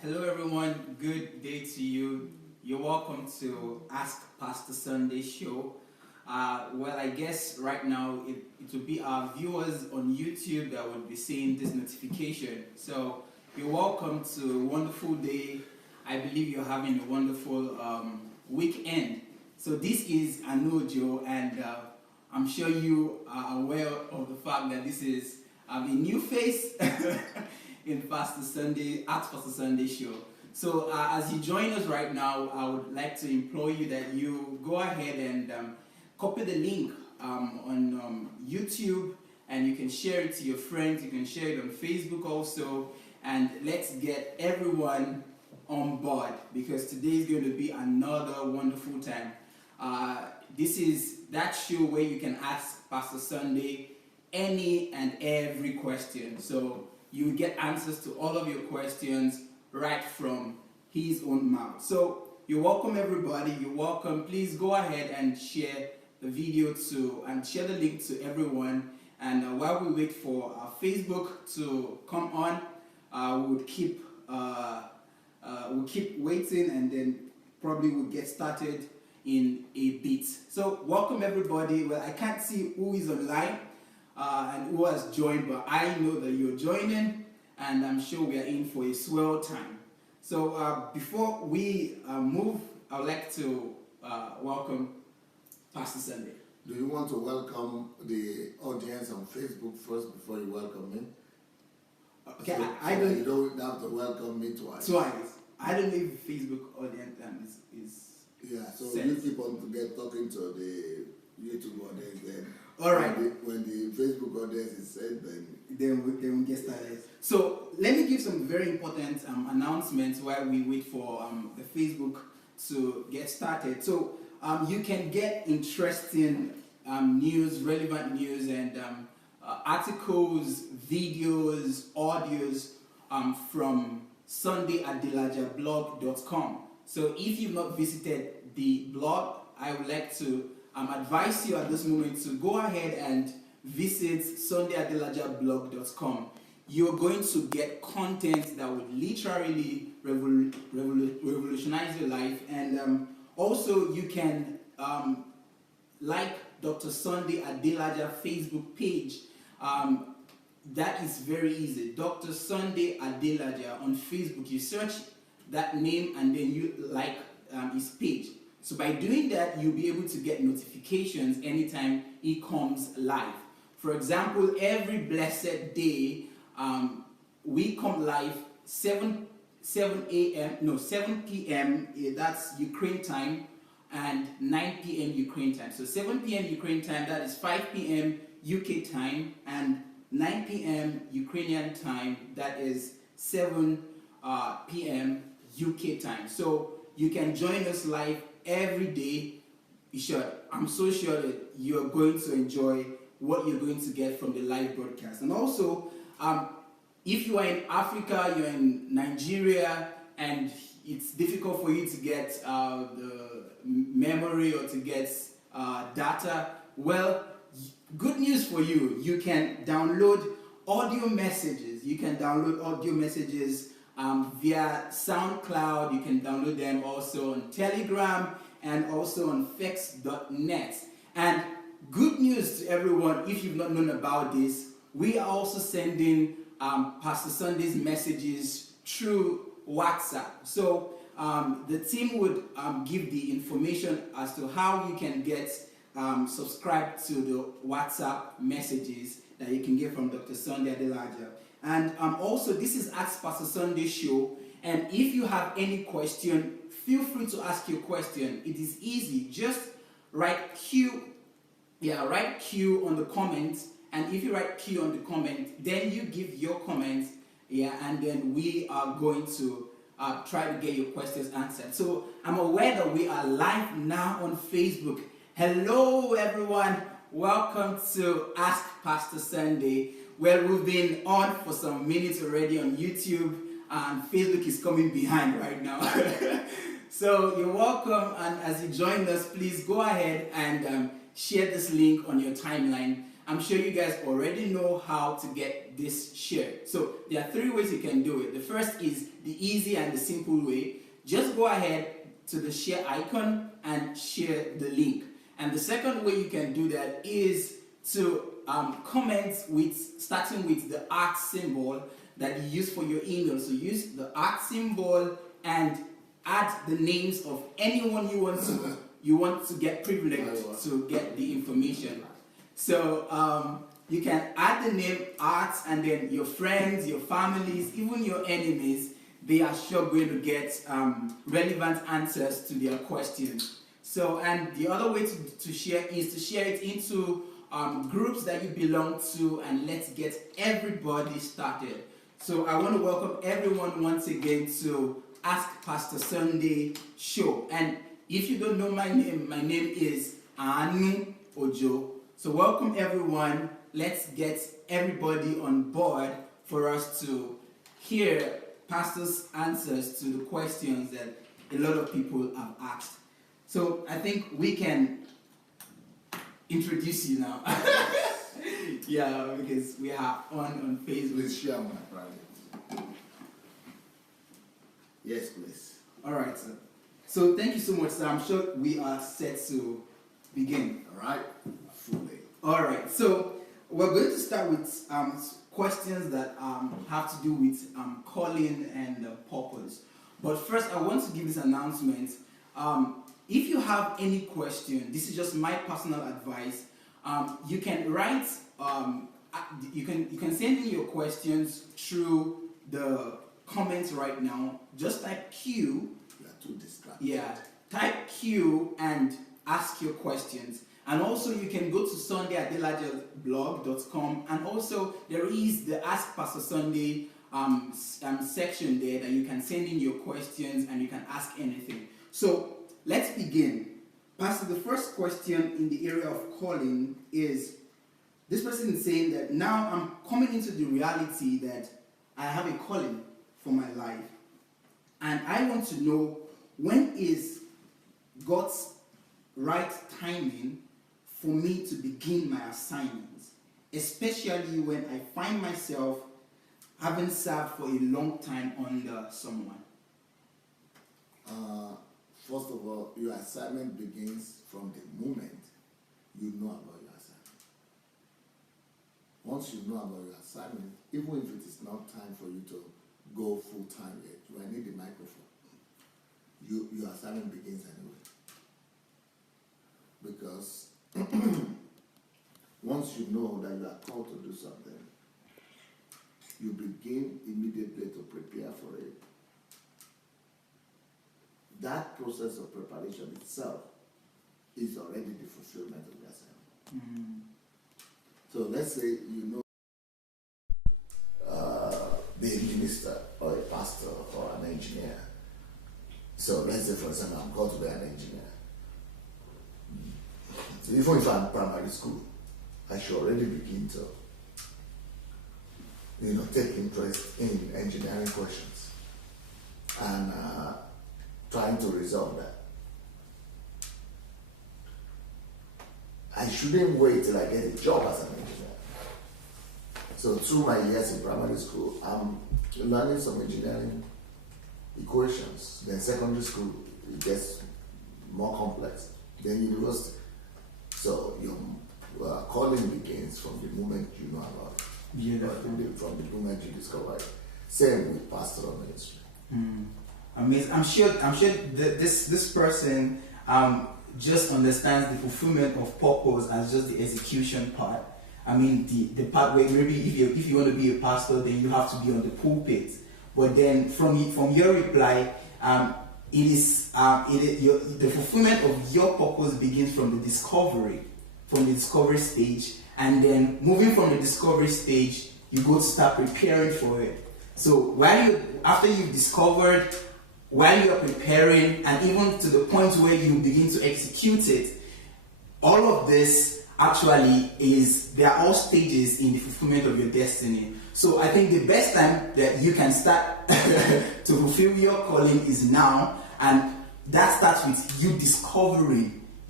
Hello everyone, good day to you. You're welcome to Ask Pastor Sandey show. Well, I guess right now it will be our viewers on YouTube that will be seeing this notification. So you're welcome to a wonderful day. I believe you're having a wonderful weekend. So this is Anojo, and I'm sure you are aware of the fact that this is a new face in Pastor Sandey, Ask Pastor Sandey show. So as you join us right now, I would like to implore you that you go ahead and copy the link on YouTube, and you can share it to your friends. You can share it on Facebook also, and let's get everyone on board, because today is going to be another wonderful time. This is that show where you can ask Pastor Sandey any and every question. So you will get answers to all of your questions right from his own mouth. So you're welcome, everybody. You're welcome. Please go ahead and share the video and share the link to everyone. And while we wait for our Facebook to come on, we'll keep waiting, and then probably we'll get started in a bit. So welcome, everybody. Well, I can't see who is online and who has joined, but I know that you're joining, and I'm sure we are in for a swell time. So before we move, I would like to welcome Pastor Sandey. Do you want to welcome the audience on Facebook first before you welcome me? Okay, so I don't. You don't have to welcome me twice. I don't know if Facebook audience is. Yeah, so set. you keep on talking to the YouTube audience then. All right. When the Facebook audience is set, then we'll get started. So let me give some very important announcements while we wait for the Facebook to get started. So you can get interesting news, relevant news, and articles, videos, audios from SandeyAdelajablog.com. So if you've not visited the blog, I would like to advise you at this moment to go ahead and visit SandeyAdelajablog.com. You're going to get content that would literally revolutionize your life, and also you can like Dr. Sandey Adelaja Facebook page. That is very easy. Dr. Sandey Adelaja on Facebook. You search that name and then you like his page. So by doing that, you'll be able to get notifications anytime he comes live. For example, every blessed day, we come live 7 p.m. That's Ukraine time, and 9 p.m. Ukraine time. So 7 p.m. Ukraine time, that is 5 p.m. UK time, and 9 p.m. Ukrainian time, that is 7 p.m. UK time. So you can join us live every day. I'm so sure that you're going to enjoy what you're going to get from the live broadcast. And also, if you are in Africa, you're in Nigeria, and it's difficult for you to get the memory or to get data, well, good news for you. You can download audio messages. You can download audio messages via SoundCloud. You can download them also on Telegram and also on Fex.net. And good news to everyone, if you've not known about this, we are also sending Pastor Sandey's messages through WhatsApp. So the team would give the information as to how you can get subscribed to the WhatsApp messages that you can get from Dr. Sandey Adelaja. And also, this is Ask Pastor Sandey show, and if you have any question, feel free to ask your question. It is easy. Just write Q on the comments, and if you write Q on the comment, then you give your comments, and then we are going to try to get your questions answered. So I'm aware that we are live now on Facebook. Hello everyone, welcome to Ask Pastor Sandey. Well, we've been on for some minutes already on YouTube, and Facebook is coming behind right now. So you're welcome, and as you join us, please go ahead and share this link on your timeline. I'm sure you guys already know how to get this shared. So there are 3 ways you can do it. The first is the easy and the simple way. Just go ahead to the share icon and share the link. And the second way you can do that is to comment starting with the @ symbol that you use for your email. So use the @ symbol and add the names of anyone you want to get privileged to get the information. So you can add the name @ and then your friends, your families, even your enemies, they are sure going to get relevant answers to their questions. So, and the other way to share is to share it into groups that you belong to, and let's get everybody started. So I want to welcome everyone once again to Ask Pastor Sandey show. And if you don't know my name is Anu Ojo. So welcome everyone. Let's get everybody on board for us to hear Pastor's answers to the questions that a lot of people have asked. So I think we can introduce you now. Yeah, because we are on Facebook. Please share my private. Yes, please. All right, sir. So thank you so much, sir. I'm sure we are set to begin. All right, fully. All right, so we're going to start with questions that have to do with calling and purpose. But first, I want to give this announcement. If you have any question, this is just my personal advice. You can write. You can send in your questions through the comments right now. Just type Q. You are too distracted. Yeah, type Q and ask your questions. And also you can go to SundayAdelajablog.com, and also there is the Ask Pastor Sandey section there that you can send in your questions and you can ask anything. So let's begin. Pastor, the first question in the area of calling is, this person is saying that now I'm coming into the reality that I have a calling for my life. And I want to know, when is God's right timing for me to begin my assignments, especially when I find myself having served for a long time under someone? First of all, your assignment begins from the moment you know about your assignment. Once you know about your assignment, even if it is not time for you to go full time yet, you need the microphone. Your assignment begins anyway. Because once you know that you are called to do something, you begin immediately to prepare for it. That process of preparation itself is already the fulfillment of the assignment. Mm-hmm. So let's say you know be a minister or a pastor or an engineer. So let's say, for example, I'm called to be an engineer. So even if I'm in primary school, I should already begin to, take interest in engineering questions and trying to resolve that. I shouldn't wait till I get a job as an engineer. So through my years in primary school, I'm learning some engineering equations. Then secondary school, it gets more complex. Then university. So your calling begins from the moment you know about it. From the moment you discover it. Same with pastoral ministry. Amazing. I'm sure that this person just understands the fulfillment of purpose as just the execution part. I mean, the part where maybe if you want to be a pastor, then you have to be on the pulpit. But then from your reply, the fulfillment of your purpose begins from the discovery stage, and then moving from the discovery stage, you go to start preparing for it. So after you've discovered, while you are preparing, and even to the point where you begin to execute it, all of this actually they are all stages in the fulfillment of your destiny. So I think the best time that you can start to fulfill your calling is now, and that starts with you discovering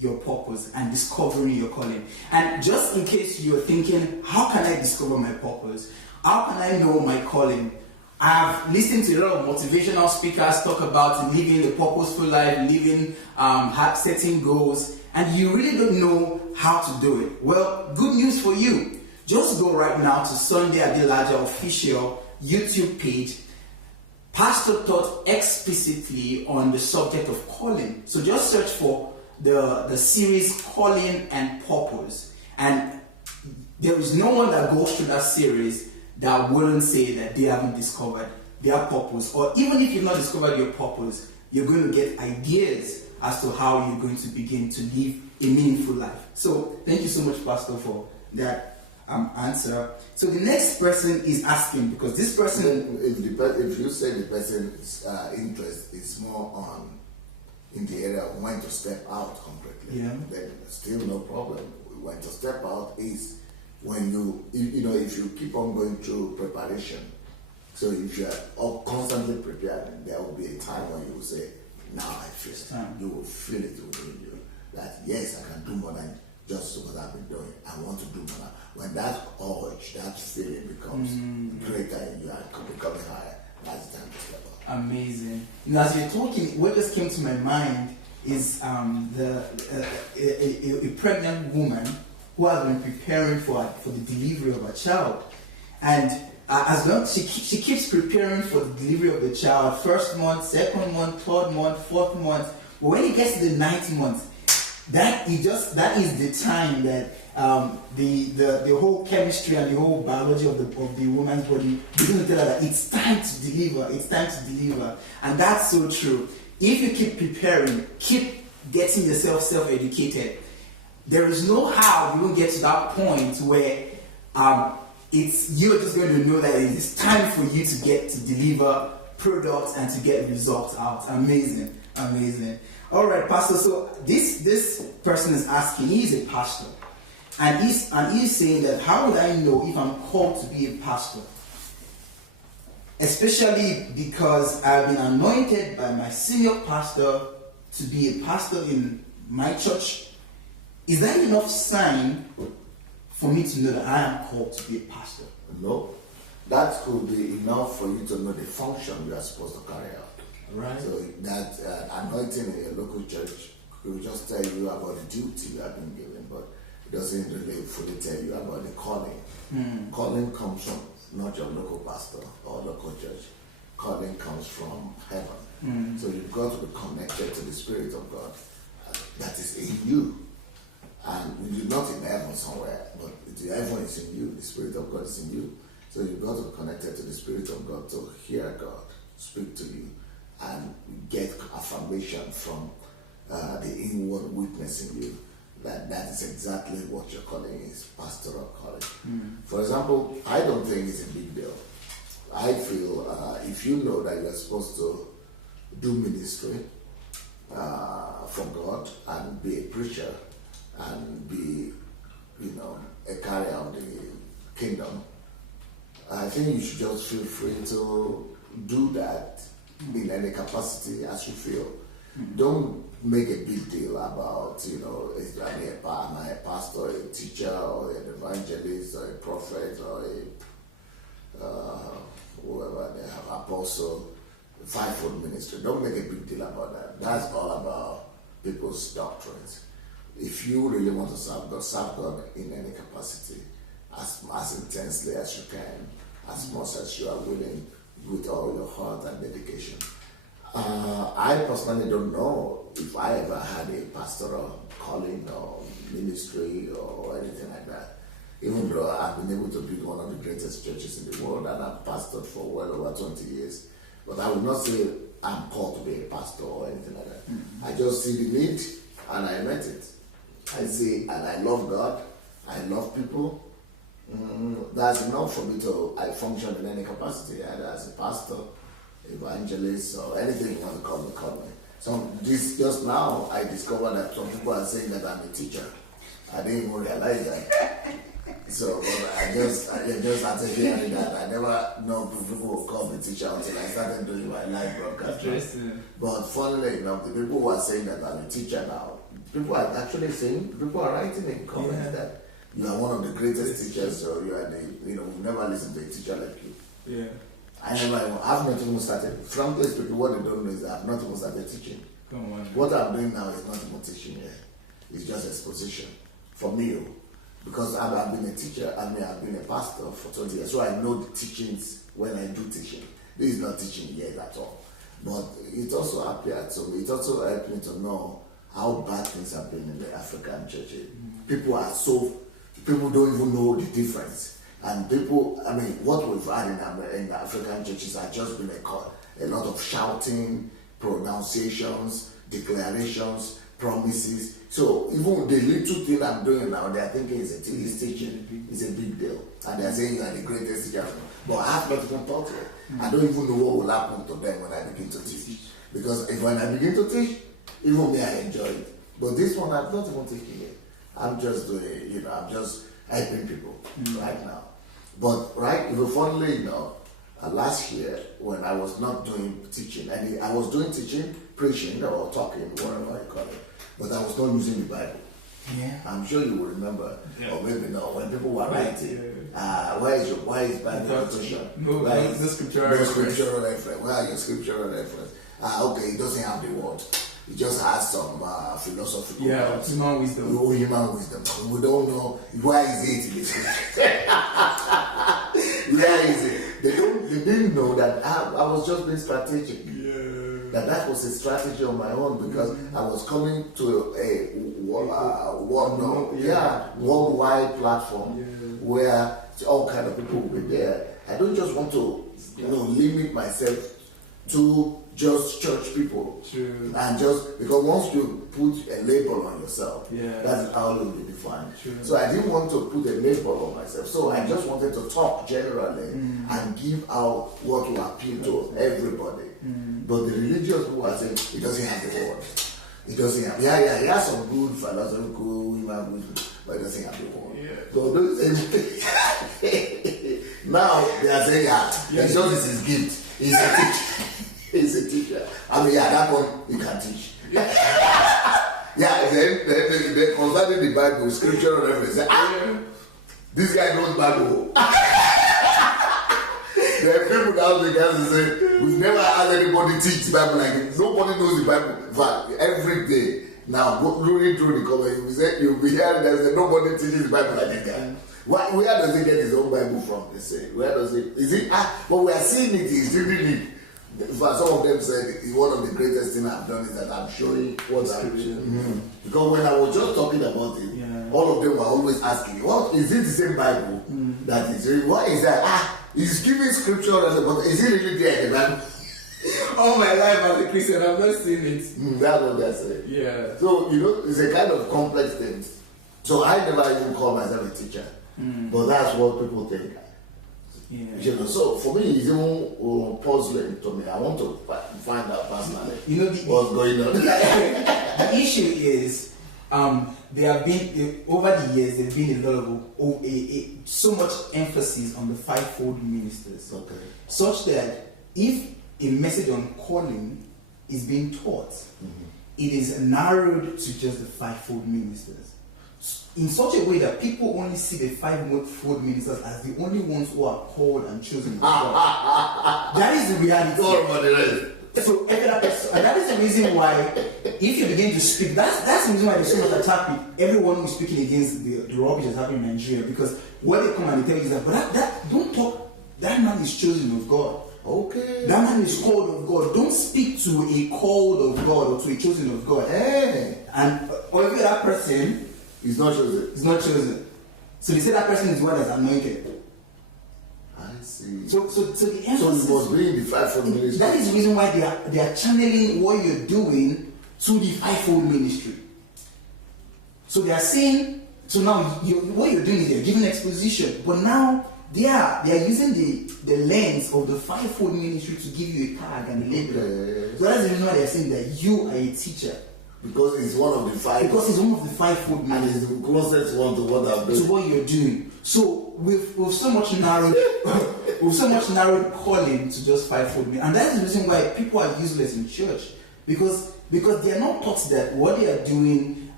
your purpose and discovering your calling. And just in case you're thinking, how can I discover my purpose? How can I know my calling? I've listened to a lot of motivational speakers talk about living a purposeful life, setting goals, and you really don't know how to do it. Well, good news for you. Just go right now to Sandei Adelaja official YouTube page. Pastor taught explicitly on the subject of calling. So just search for the series Calling and Purpose. And there is no one that goes through that series that wouldn't say that they haven't discovered their purpose. Or even if you've not discovered your purpose, you're going to get ideas as to how you're going to begin to live a meaningful life. So thank you so much, Pastor, for that answer. So the next person is asking, because this person... If you say the person's interest is more on in the area of when to step out completely, then still no problem. When to step out is when if you keep on going through preparation. So if you are constantly preparing, there will be a time when you will say, now I feel it. You will feel it within you that yes, I can do more than just what I've been doing. I want to do more. When that urge, that feeling becomes greater and you are becoming higher, that's the time to step out. Amazing. Now, as you're talking, what just came to my mind is a pregnant woman who has been preparing for the delivery of a child, and as long she keeps preparing for the delivery of the child, first month, second month, third month, fourth month. But when it gets to the ninth month, that is the time that the whole chemistry and the whole biology of the woman's body begin to tell her that it's time to deliver. It's time to deliver, and that's so true. If you keep preparing, keep getting yourself self-educated, there is no how you will get to that point where you're just going to know that it's time for you to get to deliver products and to get results out. Amazing. All right, Pastor. So this person is asking. He's a pastor, and he's saying that how would I know if I'm called to be a pastor? Especially because I've been anointed by my senior pastor to be a pastor in my church. Is that enough sign for me to know that I am called to be a pastor? No. That could be enough for you to know the function you are supposed to carry out. Right. So that anointing in a local church will just tell you about the duty you have been given, but it doesn't really fully tell you about the calling. Calling comes from not your local pastor or local church. Calling comes from heaven. So you've got to be connected to the Spirit of God that is in you. And you're not in heaven somewhere, but the heaven is in you, the Spirit of God is in you. So you've got to be connected to the Spirit of God to hear God speak to you and get affirmation from the inward witness in you that is exactly what your calling is, pastoral calling. For example, I don't think it's a big deal. I feel if you know that you're supposed to do ministry for God and be a preacher, and be, a carrier of the kingdom, I think you should just feel free to do that in any capacity as you feel. Don't make a big deal about, am I a pastor, a teacher, or an evangelist, or a prophet, or whoever they have, apostle, fivefold ministry. Don't make a big deal about that. That's all about people's doctrines. If you really want to serve God in any capacity, as intensely as you can, as much as you are willing, with all your heart and dedication. I personally don't know if I ever had a pastoral calling or ministry or anything like that. Even though I've been able to build one of the greatest churches in the world and I've pastored for well over 20 years. But I would not say I'm called to be a pastor or anything like that. I just see the need and I met it. I see, and I love God, I love people. That's enough for me to function in any capacity, either as a pastor, evangelist, or anything you want to call me. So just now, I discovered that some people are saying that I'm a teacher. I didn't even realize that. So I just started hearing that. I never know people will call me teacher until I started doing my live broadcast. But funnily enough, the people who are saying that I'm a teacher now, people are actually saying, people are writing in comments that you are one of the greatest teachers, or you are we've never listened to a teacher like you. Yeah. I've not even started. Frankly speaking, what they don't know is that I've not even started teaching. Come on. What I'm doing now is not even teaching yet. It's just exposition for me. Because I've been a teacher, I've been a pastor for 20 years, so I know the teachings when I do teaching. This is not teaching yet at all. But it also appeared to me, it also helped me to know how bad things have been in the African churches. People don't even know the difference. And what we've had in the African churches has just been a lot of shouting, pronunciations, declarations, promises. So even the little thing I'm doing now, they're thinking it's teaching. It's a big deal. And they're saying you are the greatest teacher. But I have not even thought yet. I don't even know what will happen to them when I begin to teach. Because when I begin to teach, even me, I enjoy it. But this one, I'm not even teaching it. I'm just doing, I'm just helping people right now. But, funnily enough, last year, when I was not doing teaching, I was doing teaching, preaching, or talking, whatever you call it, but I was not using the Bible. Yeah. I'm sure you will remember, or maybe not, when people were writing, why is Bible quotation? No scriptural reference. Where are your scriptural reference? Okay, it doesn't have the word. It just has some philosophical human wisdom. Human wisdom. We don't know why is it in the scripture. Where is it? They didn't know that I was just being strategic. That was a strategy on my own, because I was coming to a worldwide platform where all kind of people will be there. I don't just want to limit myself to just church people. True. And just because once you put a label on yourself, that's how you'll be defined. True. So I didn't want to put a label on myself. So I just wanted to talk generally and give out what will appeal to everybody. But the religious people are saying it doesn't have the word. It doesn't have. He has some good philosophical human wisdom, but it doesn't have the word. So now they are saying, it's just his gift. He's a teacher. He's a teacher. That one he can teach. Then concerning the Bible, scriptural reference. This guy knows Bible. There are people now began to say, we've never had anybody teach the Bible like this. Nobody knows the Bible. In fact, every day now, reading through the comment, you'll be hearing that nobody teaches the Bible like this guy. Where does he get his own Bible from? They say, where does it? Is it? But we are seeing it. He's reading it. In fact, some of them said one of the greatest things I've done is that I'm showing what I'm doing. Because when I was just talking about it, all of them were always asking, "What is it? The same Bible that is reading? What is that? He's giving scripture, but is it really there in the Bible?" All my life as a Christian, I've not seen it. That's what they say. Yeah. So it's a kind of complex thing. So I never even call myself a teacher, but that's what people think. So for me, it's even puzzling to me. I want to find out personally what's going on. The issue is, there have been over the years. There's been a lot of so much emphasis on the fivefold ministers, such that if a message on calling is being taught, it is narrowed to just the fivefold ministers, in such a way that people only see the fivefold ministers as the only ones who are called and chosen of God. That is the reality. So and that is the reason why, if you begin to speak, that's the reason why there's so much attack with everyone who's speaking against the rubbish that's happening in Nigeria. Because what they come and they tell you is that don't talk. That man is chosen of God. Okay. That man is called of God. Don't speak to a called of God or to a chosen of God. And or if that person is not chosen. Is not chosen. So they say that person is one that's anointed. I see. So the emphasis, you must be in the fivefold ministry. That is the reason why they are channeling what you're doing to the fivefold ministry. So they are saying, so now what you're doing is you're giving exposition, but now they are using the lens of the fivefold ministry to give you a tag and a label. So that's the reason why they're saying that you are a teacher. Because it's one of the five. Because it's one of the fivefold ministry. And it's the closest one to what I'm doing. To what you're doing. So with so much narrowed calling to just fivefold ministry. And that's the reason why people are useless in church. Because they are not taught that what they are doing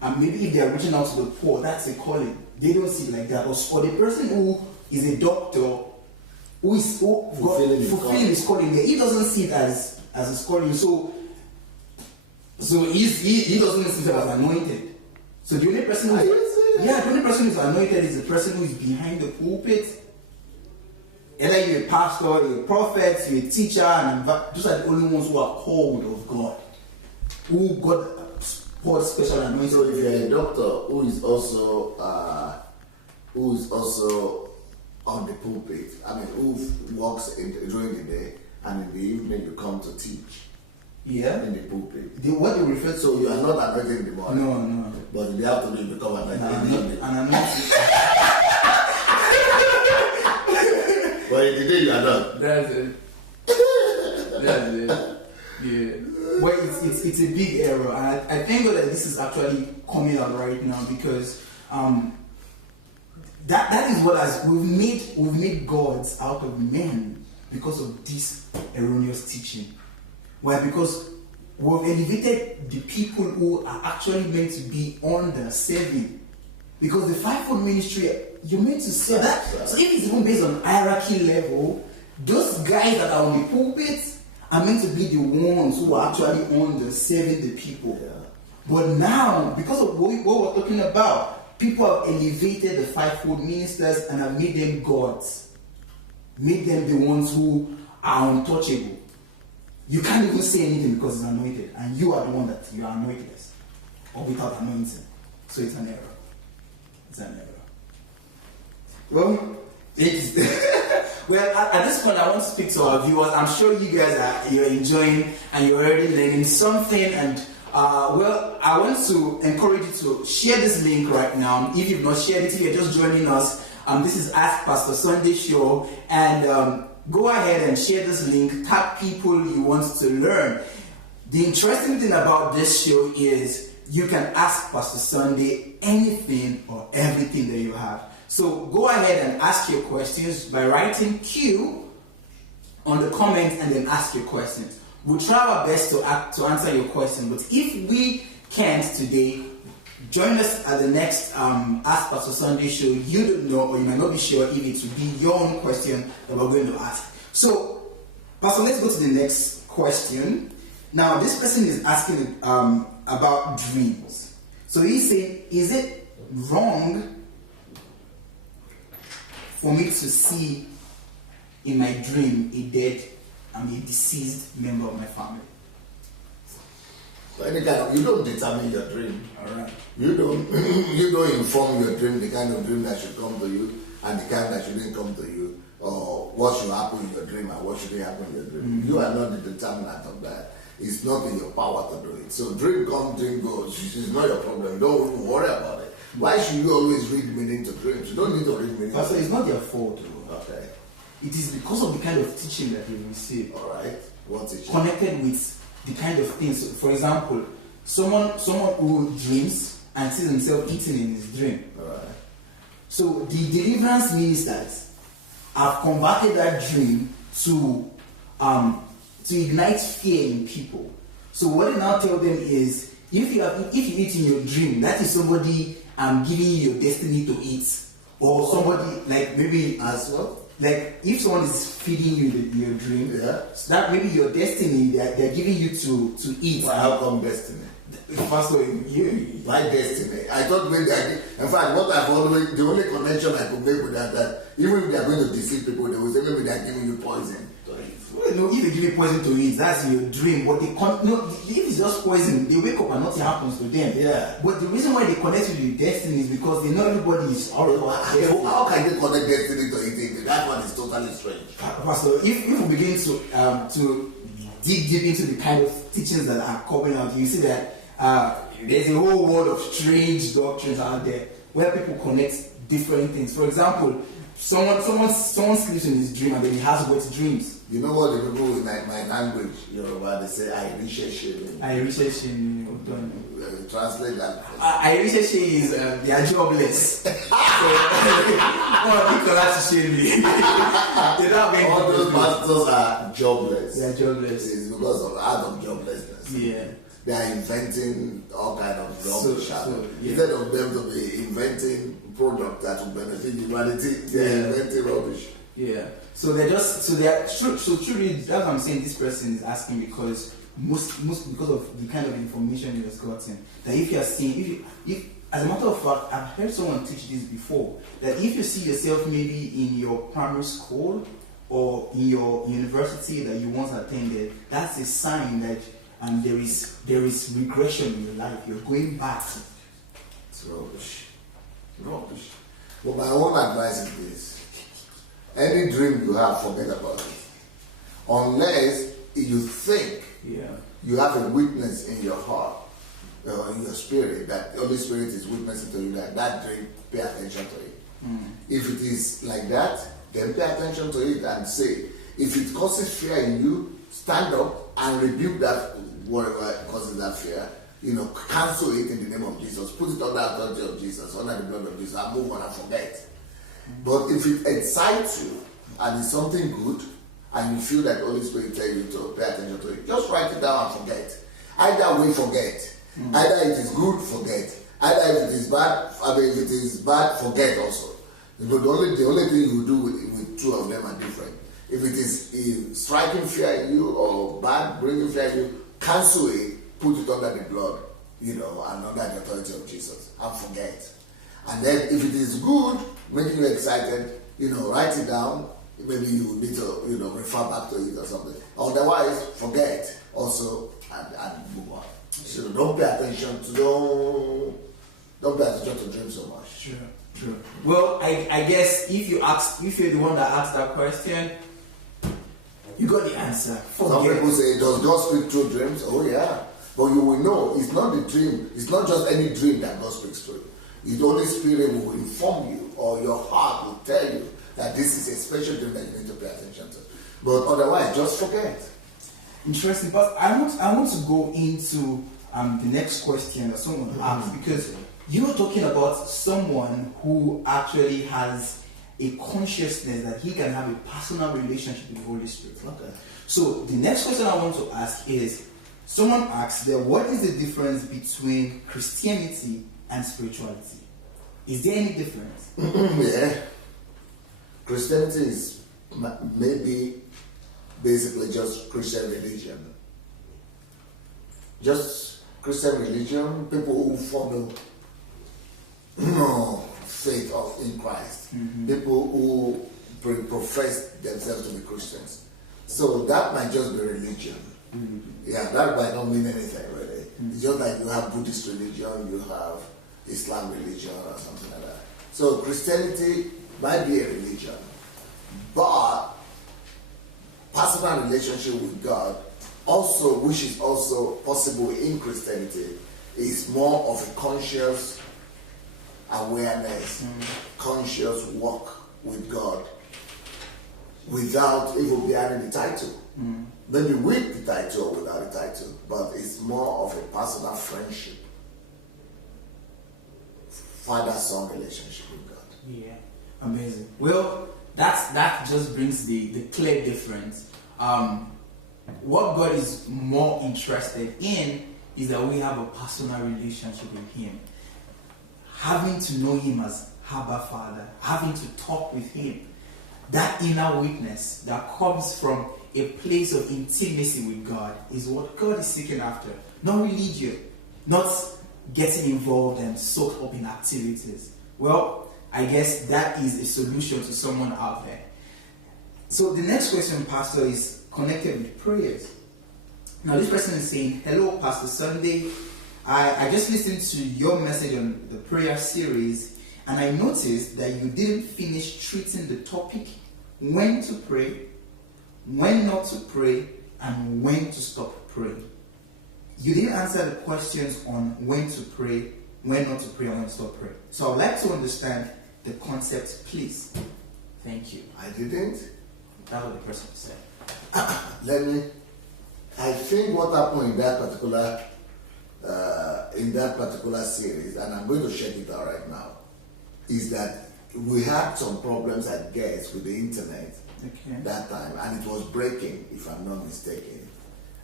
and maybe if they are reaching out to the poor, that's a calling. They don't see it like that. Or for the person who is a doctor, who is fulfilling his calling, he doesn't see it as his calling. So he doesn't see it as anointed. So the only person who is anointed is the person who is behind the pulpit. Either you're a pastor, you're a prophet, you're a teacher, and those are the only ones who are called of God, who God poured special anointing. So if you're a doctor who is also on the pulpit, who works during the day, and in the evening you come to teach. Yeah. In the pulpit. What they refer to. So you are not anointed in the morning. No. But in the afternoon you become anointed in the evening. An anointing. But in the day you are not. That's it. Yeah. Well, it's a big error, and I thank God that this is actually coming out right now, because that is what we've made gods out of men because of this erroneous teaching. Well, because we've elevated the people who are actually meant to be under serving. Because the fivefold ministry, you're meant to serve that. So if it's even based on hierarchy level, those guys that are on the pulpit are meant to be the ones who are actually under serving the people. Yeah. But now, because of what we're talking about, people have elevated the fivefold ministers and have made them gods. Made them the ones who are untouchable. You can't even say anything because it's anointed, and you are the one that you are anointed as, or without anointing. So it's an error. It's an error. Well, well, at this point, I want to speak to our viewers. I'm sure you guys you're enjoying and you're already learning something. And well, I want to encourage you to share this link right now. If you've not shared it, if you're just joining us, this is Ask Pastor Sandey Show, and go ahead and share this link. Tag people you want to learn. The interesting thing about this show is you can ask Pastor Sandey anything or everything that you have. So go ahead and ask your questions by writing Q on the comments and then ask your questions. We'll try our best to answer your question, but if we can't today, join us at the next Ask Pastor Sandey show. You don't know, or you might not be sure if it will be your own question that we're going to ask. So, Pastor, let's go to the next question. Now, this person is asking about dreams. So he's saying, is it wrong for me to see in my dream a deceased member of my family? You don't determine your dream. All right. You don't inform your dream, the kind of dream that should come to you and the kind that shouldn't come to you, or what should happen in your dream and what shouldn't happen in your dream. Mm-hmm. You are not the determinant of that. It's not in your power to do it. So dream comes, dream goes. It's not your problem. Don't even worry about it. Why should you always read meaning to dreams? You don't need to read meaning. Pastor, it's not your fault. Okay. It is because of the kind of teaching that you receive. All right. What teaching? Connected with the kind of things. So, for example, someone who dreams and sees himself eating in his dream. All right. So the deliverance ministers have converted that dream to ignite fear in people. So what they now tell them is, if you eat in your dream, that is somebody giving you your destiny to eat, or somebody like maybe as well. Like if someone is feeding you your dream, yeah, so that maybe your destiny they're giving you to eat. Well, how come destiny? Pastor, why destiny? I thought when in fact, what I've always, the only connection I could make with that even if they are going to deceive people, they will say maybe they are giving you poison. Well, no, if they give you poison to eat, that's your dream. But if it's just poison, they wake up and nothing happens to them. Yeah. But the reason why they connect with your destiny is because they know everybody is all about. How can they connect destiny to eating? That one is totally strange. Pastor, if we begin to dig deep into the kind of teachings that are coming out, you see that there's a whole world of strange doctrines out there where people connect different things. For example, someone sleeps in his dream and then he has wet dreams. You know what the people in my language, Yoruba, they say I research. Translate that. I research is they are jobless. So, all those pastors are jobless. They are jobless. It's because of out of joblessness. Yeah. they are inventing all kind of rubbish. Yeah. Instead of them to be inventing products that will benefit humanity, they are inventing rubbish. Yeah. So truly, that's what I'm saying. This person is asking because most because of the kind of information he has gotten. That if you are seeing, if as a matter of fact, I've heard someone teach this before. That if you see yourself maybe in your primary school or in your university that you once attended, that's a sign that there is regression in your life. You're going back. It's rubbish. Rubbish. Well, my own advice is this: any dream you have, forget about it. Unless you think you have a witness in your heart or in your spirit that the Holy Spirit is witnessing to you that dream, pay attention to it. If it is like that, then pay attention to it and say, if it causes fear in you, stand up and rebuke that whatever causes that fear. Cancel it in the name of Jesus. Put it under the authority of Jesus, under the blood of Jesus, and move on and forget. But if it excites you and it's something good, and you feel that the Holy Spirit tell you to pay attention to it, just write it down and forget. Either way, forget. Either it is good, forget. Either if it is bad, forget also. But the only thing you do with two of them are different. If it is striking fear in you or bad, bringing fear in you, cancel it, put it under the blood, and under the authority of Jesus, and forget. And then if it is good, making you excited, write it down. Maybe you need to, refer back to it or something. Otherwise, forget also and move on. So don't pay attention to dream so much. True. Well, I guess if you're the one that asked that question, you got the answer. Forget. Some people say, does God speak through dreams? Oh yeah. But you will know it's not the dream, it's not just any dream that God speaks through. The Holy Spirit will inform you, or your heart will tell you that this is a special dream that you need to pay attention to. But otherwise, just forget. Interesting. But I want to go into the next question that someone asked, because you're talking about someone who actually has a consciousness that he can have a personal relationship with the Holy Spirit. Okay. So the next question I want to ask is, someone asks that what is the difference between Christianity and spirituality? Is there any difference? Yeah. Christianity is maybe basically just Christian religion. Just Christian religion, people who follow faith in Christ. People who profess themselves to be Christians. So that might just be religion. Yeah, that might not mean anything really. It's just like you have Buddhist religion, you have Islam religion or something like that. So Christianity might be a religion, but personal relationship with God, also, which is also possible in Christianity, is more of a conscious awareness, conscious walk with God, without even bearing the title. Maybe with the title or without the title, but it's more of a personal friendship, father-son relationship with God. Yeah, amazing. Well, that just brings the clear difference. What God is more interested in is that we have a personal relationship with Him, having to know Him as Abba Father, having to talk with Him. That inner witness that comes from a place of intimacy with God is what God is seeking after. Not religion, not getting involved and soaked up in activities. Well, I guess that is a solution to someone out there. So the next question, Pastor, is connected with prayers. Now this person is saying, hello, Pastor Sandey. I just listened to your message on the prayer series, and I noticed that you didn't finish treating the topic when to pray, when not to pray, and when to stop praying. You didn't answer the questions on when to pray, when not to pray, and when to stop praying. So I'd like to understand the concept, please. Thank you. I didn't? That was the person said. I think what happened in that particular series, and I'm going to check it out right now, is that we had some problems, I guess, with the internet that time, and it was breaking, if I'm not mistaken.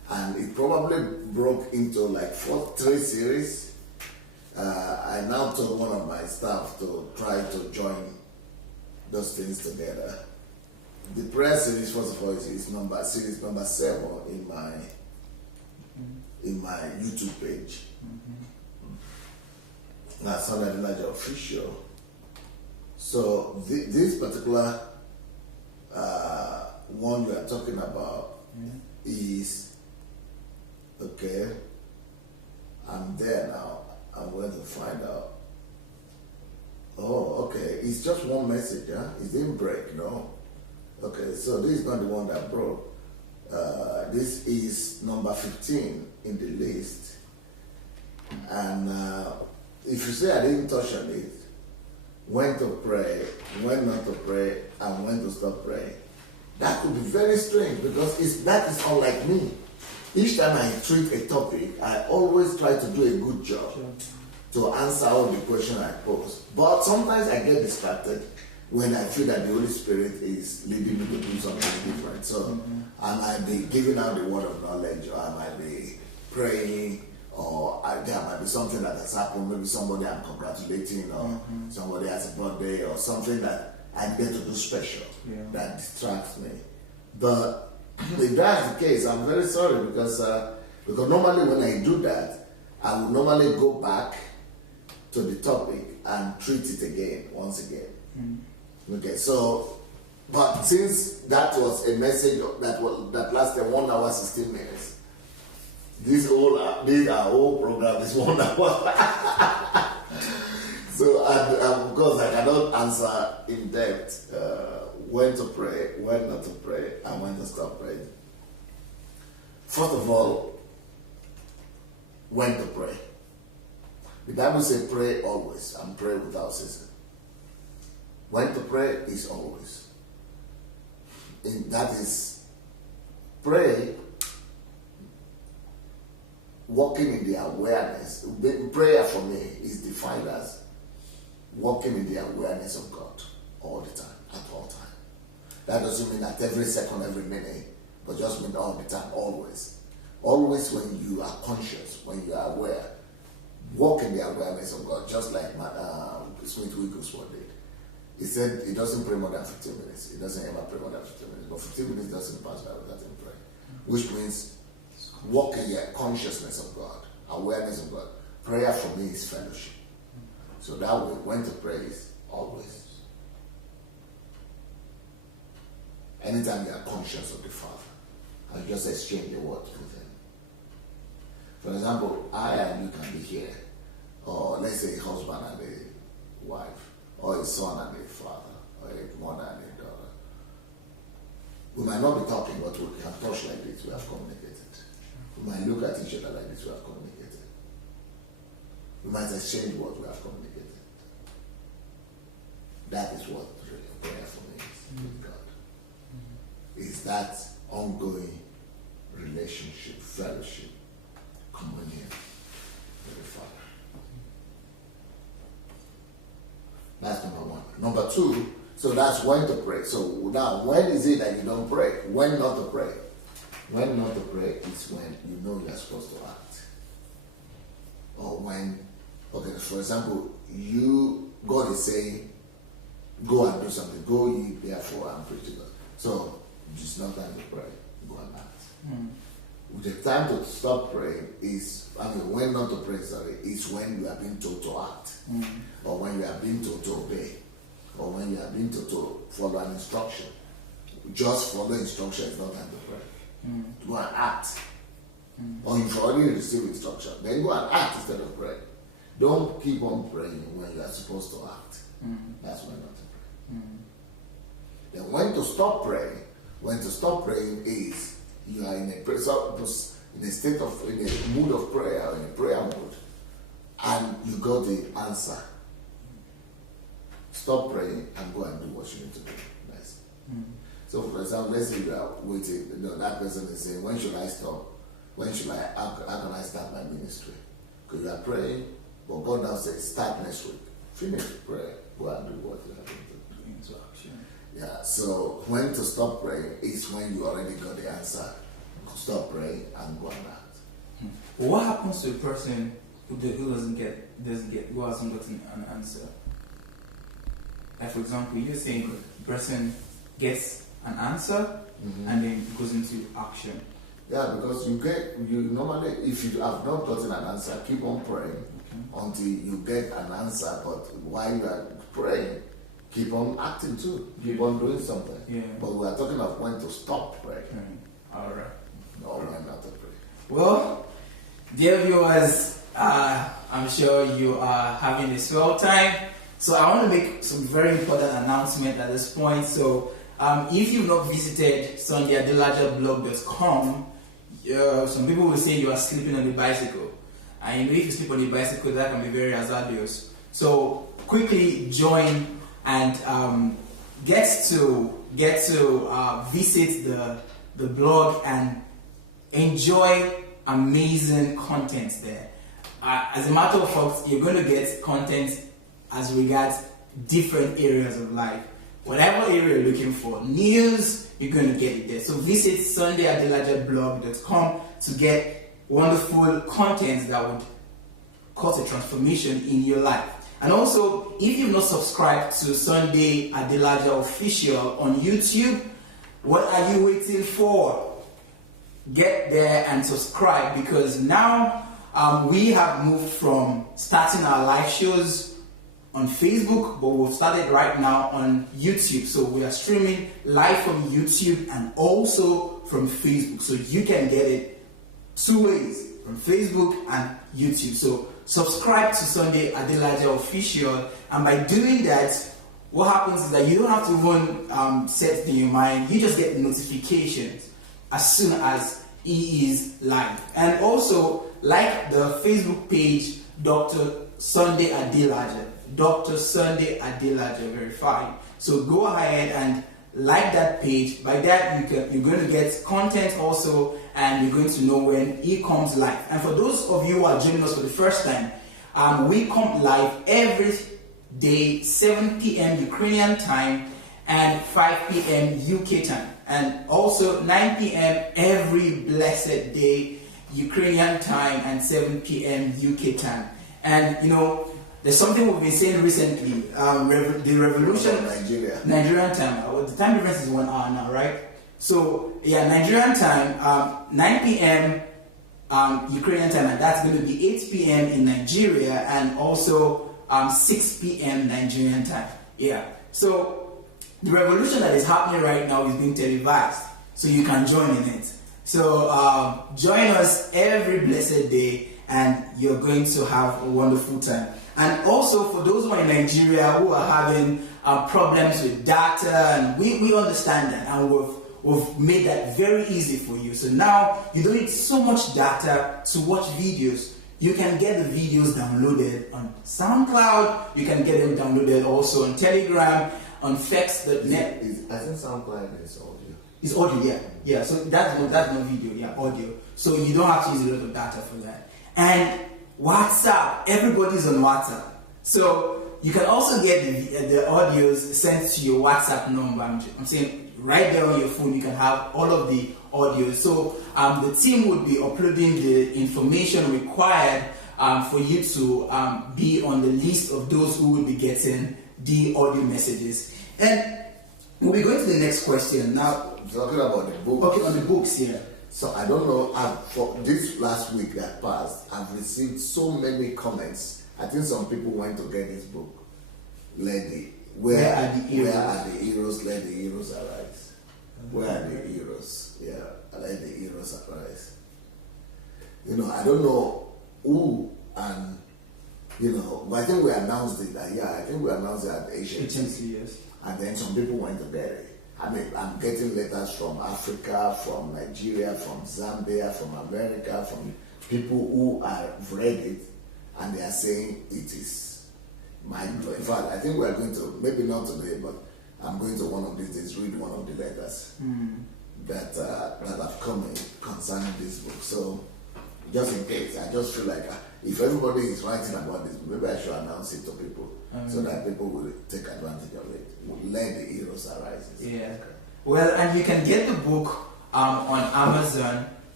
and it probably broke into like 3 series. I now told one of my staff to try to join those things together. The prayer series, first of all, is series number 7 in my YouTube page. That's on Adelaja official. So this particular one we are talking about is okay. I'm there now. I'm going to find out. Oh, okay. It's just one message, huh? It didn't break, no? Okay, so this is not the one that broke. This is number 15 in the list. And if you say I didn't touch on it, when to pray, when not to pray, and when to stop praying, that could be very strange because that is unlike me. Each time I treat a topic, I always try to do a good job to answer all the questions I pose. But sometimes I get distracted when I feel that the Holy Spirit is leading me to do something different. So I might be giving out the word of knowledge, or I might be praying, or there might be something that has happened, maybe somebody I'm congratulating, or somebody has a birthday, or something that I get to do special that distracts me. But if that's the case, I'm very sorry because normally when I do that, I would normally go back to the topic and treat it again, once again. Okay, so, but since that was a message that lasted 1 hour 16 minutes, this whole program is 1 hour. So, because I cannot answer in depth when to pray, when not to pray, and when to stop praying. First of all, when to pray. The Bible says pray always and pray without ceasing. When to pray is always. And that is pray, walking in the awareness. Prayer for me is defined as walking in the awareness of God all the time, at all time. That doesn't mean at every second, every minute, but just mean all the time, always. Always when you are conscious, when you are aware, walk in the awareness of God, just like Smith Wigglesworth did. He said he doesn't pray more than 15 minutes. He doesn't ever pray more than 15 minutes. But 15 minutes doesn't pass by without him praying. Which means walk in the consciousness of God, awareness of God. Prayer for me is fellowship. So that way, when to pray is always. Anytime you are conscious of the Father, I just exchange the word with him. For example, I and you can be here, or let's say a husband and a wife, or a son and a father, or a mother and a daughter. We might not be talking, but we can touch like this, we have communicated. We might look at each other like this, we have communicated. We might exchange words, we have communicated. That is what really prayer for me is with God. Is that ongoing relationship, fellowship, communion with the Father. That's number 1. Number 2, so that's when to pray. So now, when is it that you don't pray? When not to pray? When not to pray is when you know you're supposed to act. Or when, okay, for example, God is saying, go and do something. Go ye therefore and preach to God. So, it's not time to pray. Go and act. The time to stop praying when not to pray, is when you are being told to act. Or when you are being told to obey. Or when you are being told to follow an instruction. Just follow instruction is not time to pray. Go and act. Or you've already received instruction. Then go and act instead of pray. Don't keep on praying when you are supposed to act. That's when not to pray. Then when to stop praying. When to stop praying is you are in a mood of prayer, or in a prayer mood, and you got the answer. Stop praying and go and do what you need to do. Nice. So, for example, let's say you are waiting. That person is saying, "When should I stop? How can I start my ministry?" Because you are praying, but God now says, "Start next week. Finish the prayer. Go and do what you have to do." Yeah, so when to stop praying is when you already got the answer. stop praying and go and act. What happens to a person who who hasn't gotten an answer? Like for example, you're saying the person gets an answer and then goes into action. Yeah, because you normally, if you have not gotten an answer, keep on praying until you get an answer. But while you are praying, keep on acting too. Keep on doing something. Yeah. But we are talking of when to stop praying. All right. No, when not to pray. Well, dear viewers, I'm sure you are having a swell time. So I want to make some very important announcement at this point. So if you've not visited SundayAdelajablog.com, some people will say you are sleeping on the bicycle. And if you sleep on the bicycle, that can be very hazardous. So quickly join and get to visit the blog and enjoy amazing content there. As a matter of fact, you're going to get content as regards different areas of life. Whatever area you're looking for, news, you're going to get it there. So visit SundayAdelajablog.com to get wonderful content that would cause a transformation in your life. And also, if you've not subscribed to Sandey Adelaja Official on YouTube, what are you waiting for? Get there and subscribe, because now we have moved from starting our live shows on Facebook, but we've started right now on YouTube. So we are streaming live from YouTube and also from Facebook. So you can get it two ways, from Facebook and YouTube. So subscribe to Sandey Adelaja Official, and by doing that, what happens is that you don't have to even set it in your mind. You just get notifications as soon as he is live. And also, like the Facebook page, Dr. Sandey Adelaja. Dr. Sandey Adelaja Verified. So go ahead and like that page. By that, you're going to get content also, and you're going to know when he comes live. And for those of you who are joining us for the first time, we come live every day, 7 p.m. Ukrainian time and 5 p.m. UK time. And also 9 p.m. every blessed day, Ukrainian time, and 7 p.m. UK time. And you know, there's something we've been saying recently, the revolution, Nigerian time. The time difference is 1 hour now, right? So yeah, Nigerian time, 9 p.m. Ukrainian time, and that's going to be 8 p.m. in Nigeria, and also 6 p.m. Nigerian time. Yeah. So the revolution that is happening right now is being televised, so you can join in it. So join us every blessed day, and you're going to have a wonderful time. And also for those who are in Nigeria who are having problems with data, and we understand that, and we've made that very easy for you. So now you don't need so much data to watch videos. You can get the videos downloaded on SoundCloud. You can get them downloaded also on Telegram, on Fex.net. I think SoundCloud is audio. It's audio, yeah. So that's no video, yeah, audio. So you don't have to use a lot of data for that. And WhatsApp, everybody's on WhatsApp. So you can also get the audios sent to your WhatsApp number. I'm saying right there on your phone, you can have all of the audios. So the team would be uploading the information required for you to be on the list of those who will be getting the audio messages. And we'll be going to the next question now. Talking about the book. Okay, on the books, yeah. So I don't know, for this last week that passed, I've received so many comments. I think some people went to get this book. Where are the heroes? Let the heroes arise. Where are the heroes? Yeah, let the heroes arise. You know, I don't know who, and you know, but I think we announced it. I think we announced it at HMC. Yes. And then some people went to get it. I mean, I'm getting letters from Africa, from Nigeria, from Zambia, from America, from people who have read it, and they are saying it is mind-blowing. In fact, I think we are going to, maybe not today, but I'm going to one of these days read one of the letters that have come in concerning this book. So, just in case, I just feel like if everybody is writing about this, maybe I should announce it to people so that people will take advantage of it. Let the heroes arise. Yeah. Well, and you can get the book on Amazon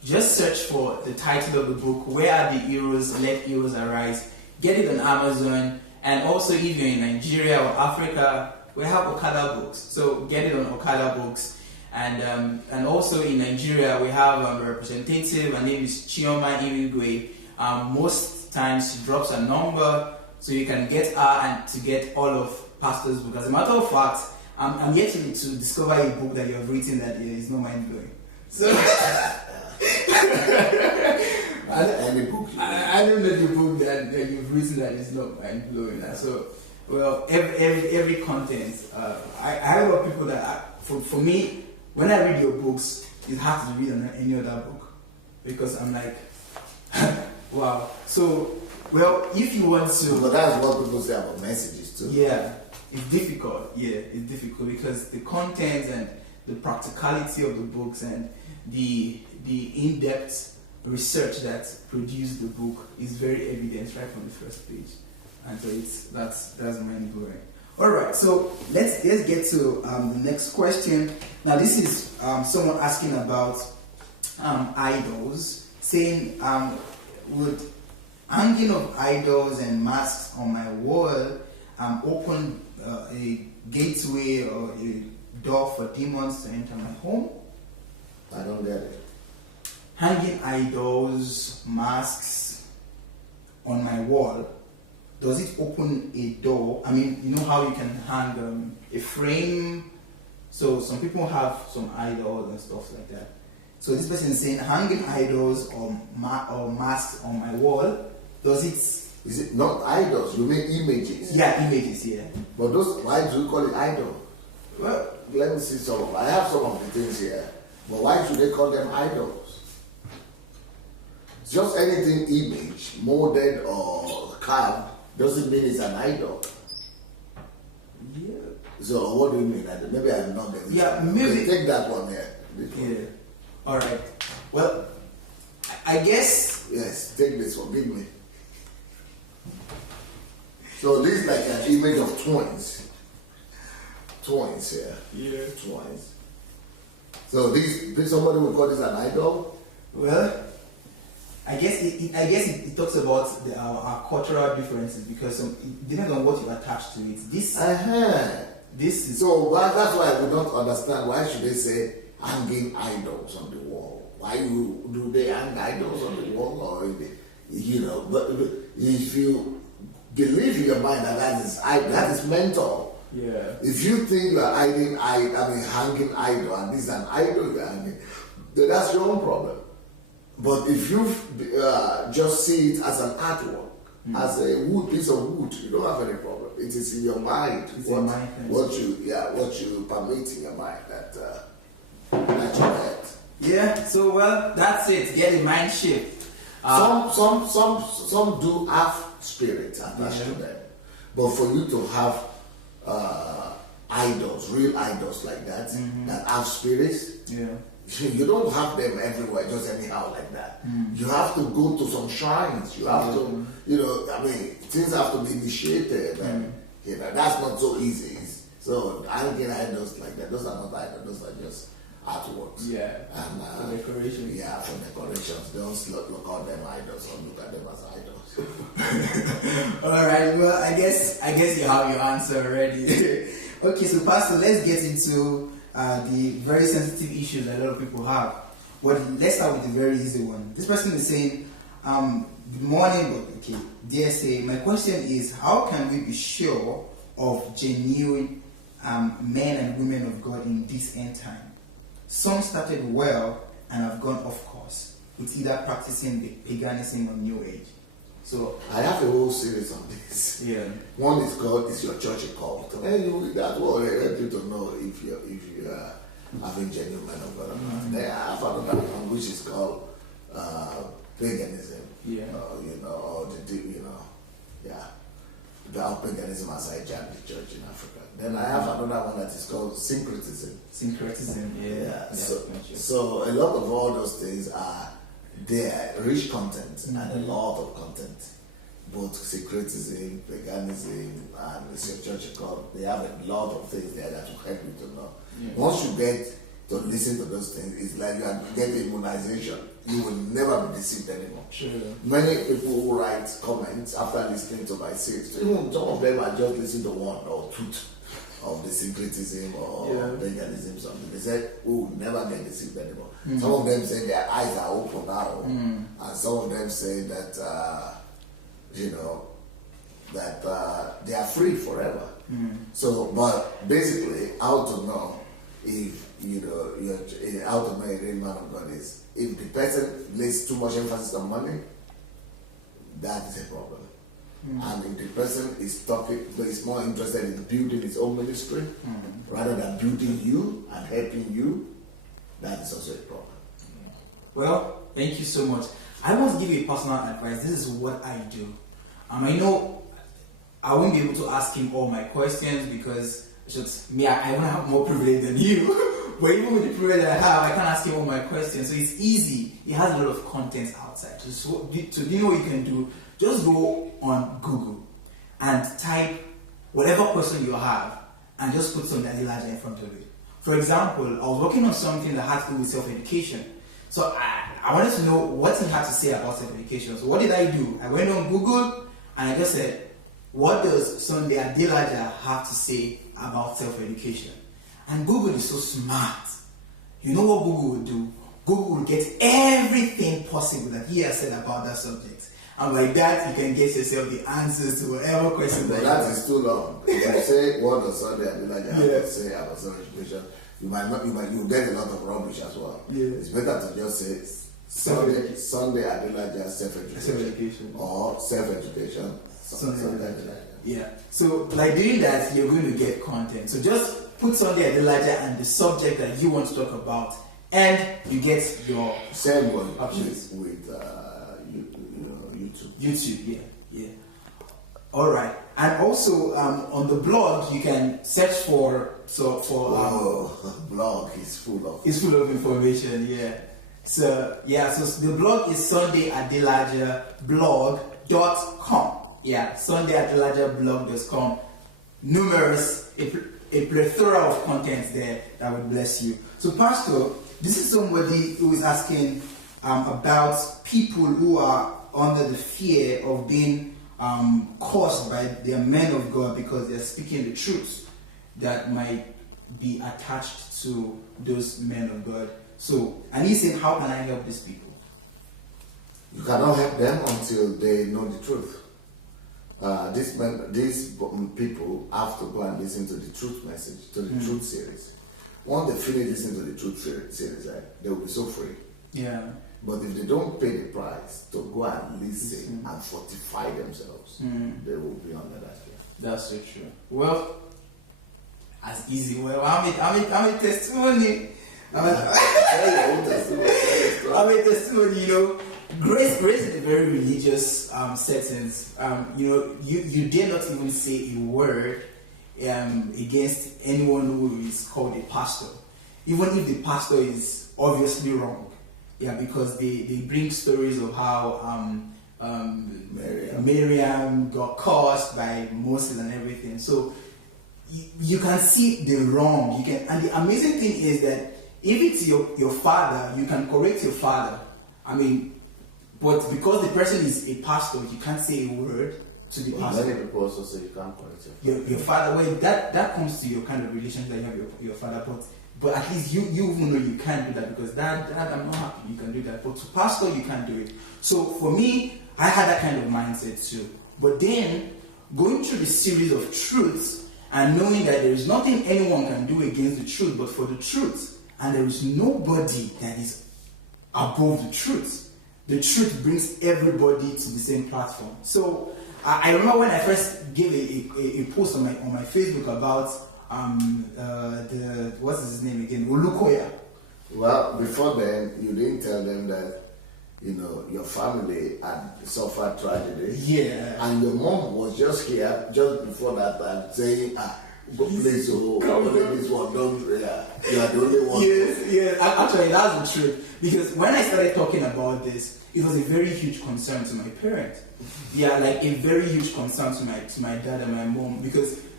just search for the title of the book, Where Are the Heroes? Let Heroes Arise. Get it on Amazon. And also, if you're in Nigeria or Africa, we have Okada books. So get it on Okada books. And also in Nigeria, we have a representative. Her name is Chioma Irigwe. Most times she drops a number so you can get her and to get all of Pastor's book. As a matter of fact, I'm yet to discover a book that you have written that is not mind blowing. So Any book. I don't know the book that you've written that is not mind blowing. So, well, every content. I have a lot of people that for me, when I read your books, it's hard to read on any other book because I'm like, wow. So, well, if you want to, but that's what people say about messages too. yeah, it's difficult. Yeah, it's difficult because the content and the practicality of the books and the in-depth research that produced the book is very evident right from the first page, and so that's mind blowing. All right, so let's get to the next question. Now, this is someone asking about idols, saying, would hanging of idols and masks on my wall open a gateway or a door for demons to enter my home? I don't get it. Hanging idols, masks on my wall, does it open a door? I mean, you know how you can hang a frame? So some people have some idols and stuff like that. So this person is saying hanging idols or masks on my wall, does it... Is it not idols? You mean images? Yeah, images, yeah. But those, why do you call it idol? Well, Let me see some of. I have some of the things here. But why should they call them idols? Just anything image, molded or carved, doesn't mean it's an idol. yeah. So what do you mean? Maybe I'm not getting it. Yeah, maybe. Okay, take that one here. This one. Yeah. All right. Well, I guess... Yes, take this one. Give me. So this is like an image of twins. Twins here. Yeah. Twins. So this somebody would call this an idol? Well, I guess it talks about our cultural differences because it depends on what you attach to it. This is So that's why we don't understand why should they say hanging idols on the wall? Why do they hang idols on the wall? Or but if you believe in your mind that is mental. yeah. If you think you are hanging idol and this is an idol you're hanging, then that's your own problem. But if you just see it as an artwork, as a piece of wood, you don't have any problem. It is in your mind. What you permit in your mind that you get. Yeah. So well, that's it. Get a mind shift. Some do have spirit attached to them, but for you to have idols, real idols like that that have spirits, you don't have them everywhere just anyhow like that. You have to go to some shrines. You have to, things have to be initiated, and that's not so easy. So hanging idols like that, those are not idols. Those are just artworks. Yeah. And for decoration. Yeah, for decorations. Don't look at them idols or look at them as idols. All right. Well, I guess you have your answer already. Okay, so Pastor, let's get into the very sensitive issues that a lot of people have. Well, let's start with the very easy one. This person is saying, good morning, but okay, dear say, my question is, how can we be sure of genuine men and women of God in this end time? Some started well and have gone off course with either practicing the paganism or New Age. So I have a whole series on this. Yeah. One is called "Is Your Church a Cult?" And that's what I help you to know if you are having genuine men of God or not. Then I have another one which is called paganism. Yeah. The paganism has hijacked the church in Africa. Then I have another one that is called syncretism. Syncretism, yeah. So a lot of all those things are there, rich content and a lot of content. Both syncretism, paganism, and the church called, they have a lot of things there that will help you to know. Yeah. Once you get to listen to those things. It's like you are getting immunization. You will never be deceived anymore. Sure. Many people who write comments after listening to my series, even some of them are just listening to one or two of the syncretism or paganism, something. They said, we will never get deceived anymore. Some of them say their eyes are open now. And some of them say that, that they are free forever. So, but basically, how to know if, how to know a real man of God is, if the person lays too much emphasis on money, that is a problem. And if the person is more interested in building his own ministry rather than building you and helping you, that is also a problem. Well, thank you so much. I want to give you a personal advice. This is what I do. I know I won't be able to ask him all my questions because I won't have more privilege than you. But even with the privilege that I have, I can't ask him all my questions. So it's easy. He has a lot of content outside. So do you know what you can do? Just go on Google and type whatever question you have and just put some Adelaja in front of it. For example, I was working on something that had to do with self-education. So I wanted to know what he had to say about self-education. So what did I do? I went on Google and I just said, what does Sandey Adelaja have to say about self-education? And Google is so smart. You know what Google will do? Google will get everything possible that he has said about that subject. And like that, you can get yourself the answers to whatever question but that is too long. If you say what does Sandey Adelaja have to say about self-education, you will get a lot of rubbish as well. Yeah. It's better to just say Sandey Adelaja self-education or self-education. Yeah. So like doing that, you're going to get content. So just put Sandey Adelaja and the subject that you want to talk about, and you get your same one options with YouTube. YouTube, yeah. All right. And also on the blog, you can search for blog is full of information. Yeah. So the blog is SandeyAdelajablog.com. Yeah, SandeyAdelajablog.com. Numerous, a plethora of content there that would bless you. So, Pastor, this is somebody who is asking about people who are under the fear of being cursed by their men of God because they're speaking the truth that might be attached to those men of God. So, and he said, how can I help these people? You cannot help them until they know the truth. These people have to go and listen to the truth message, to the truth series. Once they finish listening to the truth series, they will be so free. Yeah. But if they don't pay the price to go and listen and fortify themselves, they will be under that fear. That's so true. Well, as easy. Well, I'm a testimony. I'm a testimony, Grace is a very religious settings. You dare not even say a word against anyone who is called a pastor, even if the pastor is obviously wrong. Yeah, because they bring stories of how Miriam got cursed by Moses and everything. So you can see the wrong. And the amazing thing is that if it's your father, you can correct your father. But because the person is a pastor, you can't say a word to the pastor. Many people also say you can't correct your father. Well, that comes to your kind of relationship that you have with your father. But at least you even know you can't do that because Dad, I'm not happy. You can do that. But to pastor, you can't do it. So for me, I had that kind of mindset too. But then going through the series of truths and knowing that there is nothing anyone can do against the truth, but for the truth, and there is nobody that is above the truth. The truth brings everybody to the same platform. So I remember when I first gave a post on my Facebook about what's his name again? Olukoya. Well, before then, you didn't tell them that your family had suffered tragedy. Yeah. And your mom was just here just before that time saying, please, this one, don't, you are the only one. Yes, actually that's the truth. Because when I started talking about this, it was a very huge concern to my parents. Yeah, like a very huge concern to my dad and my mom. Because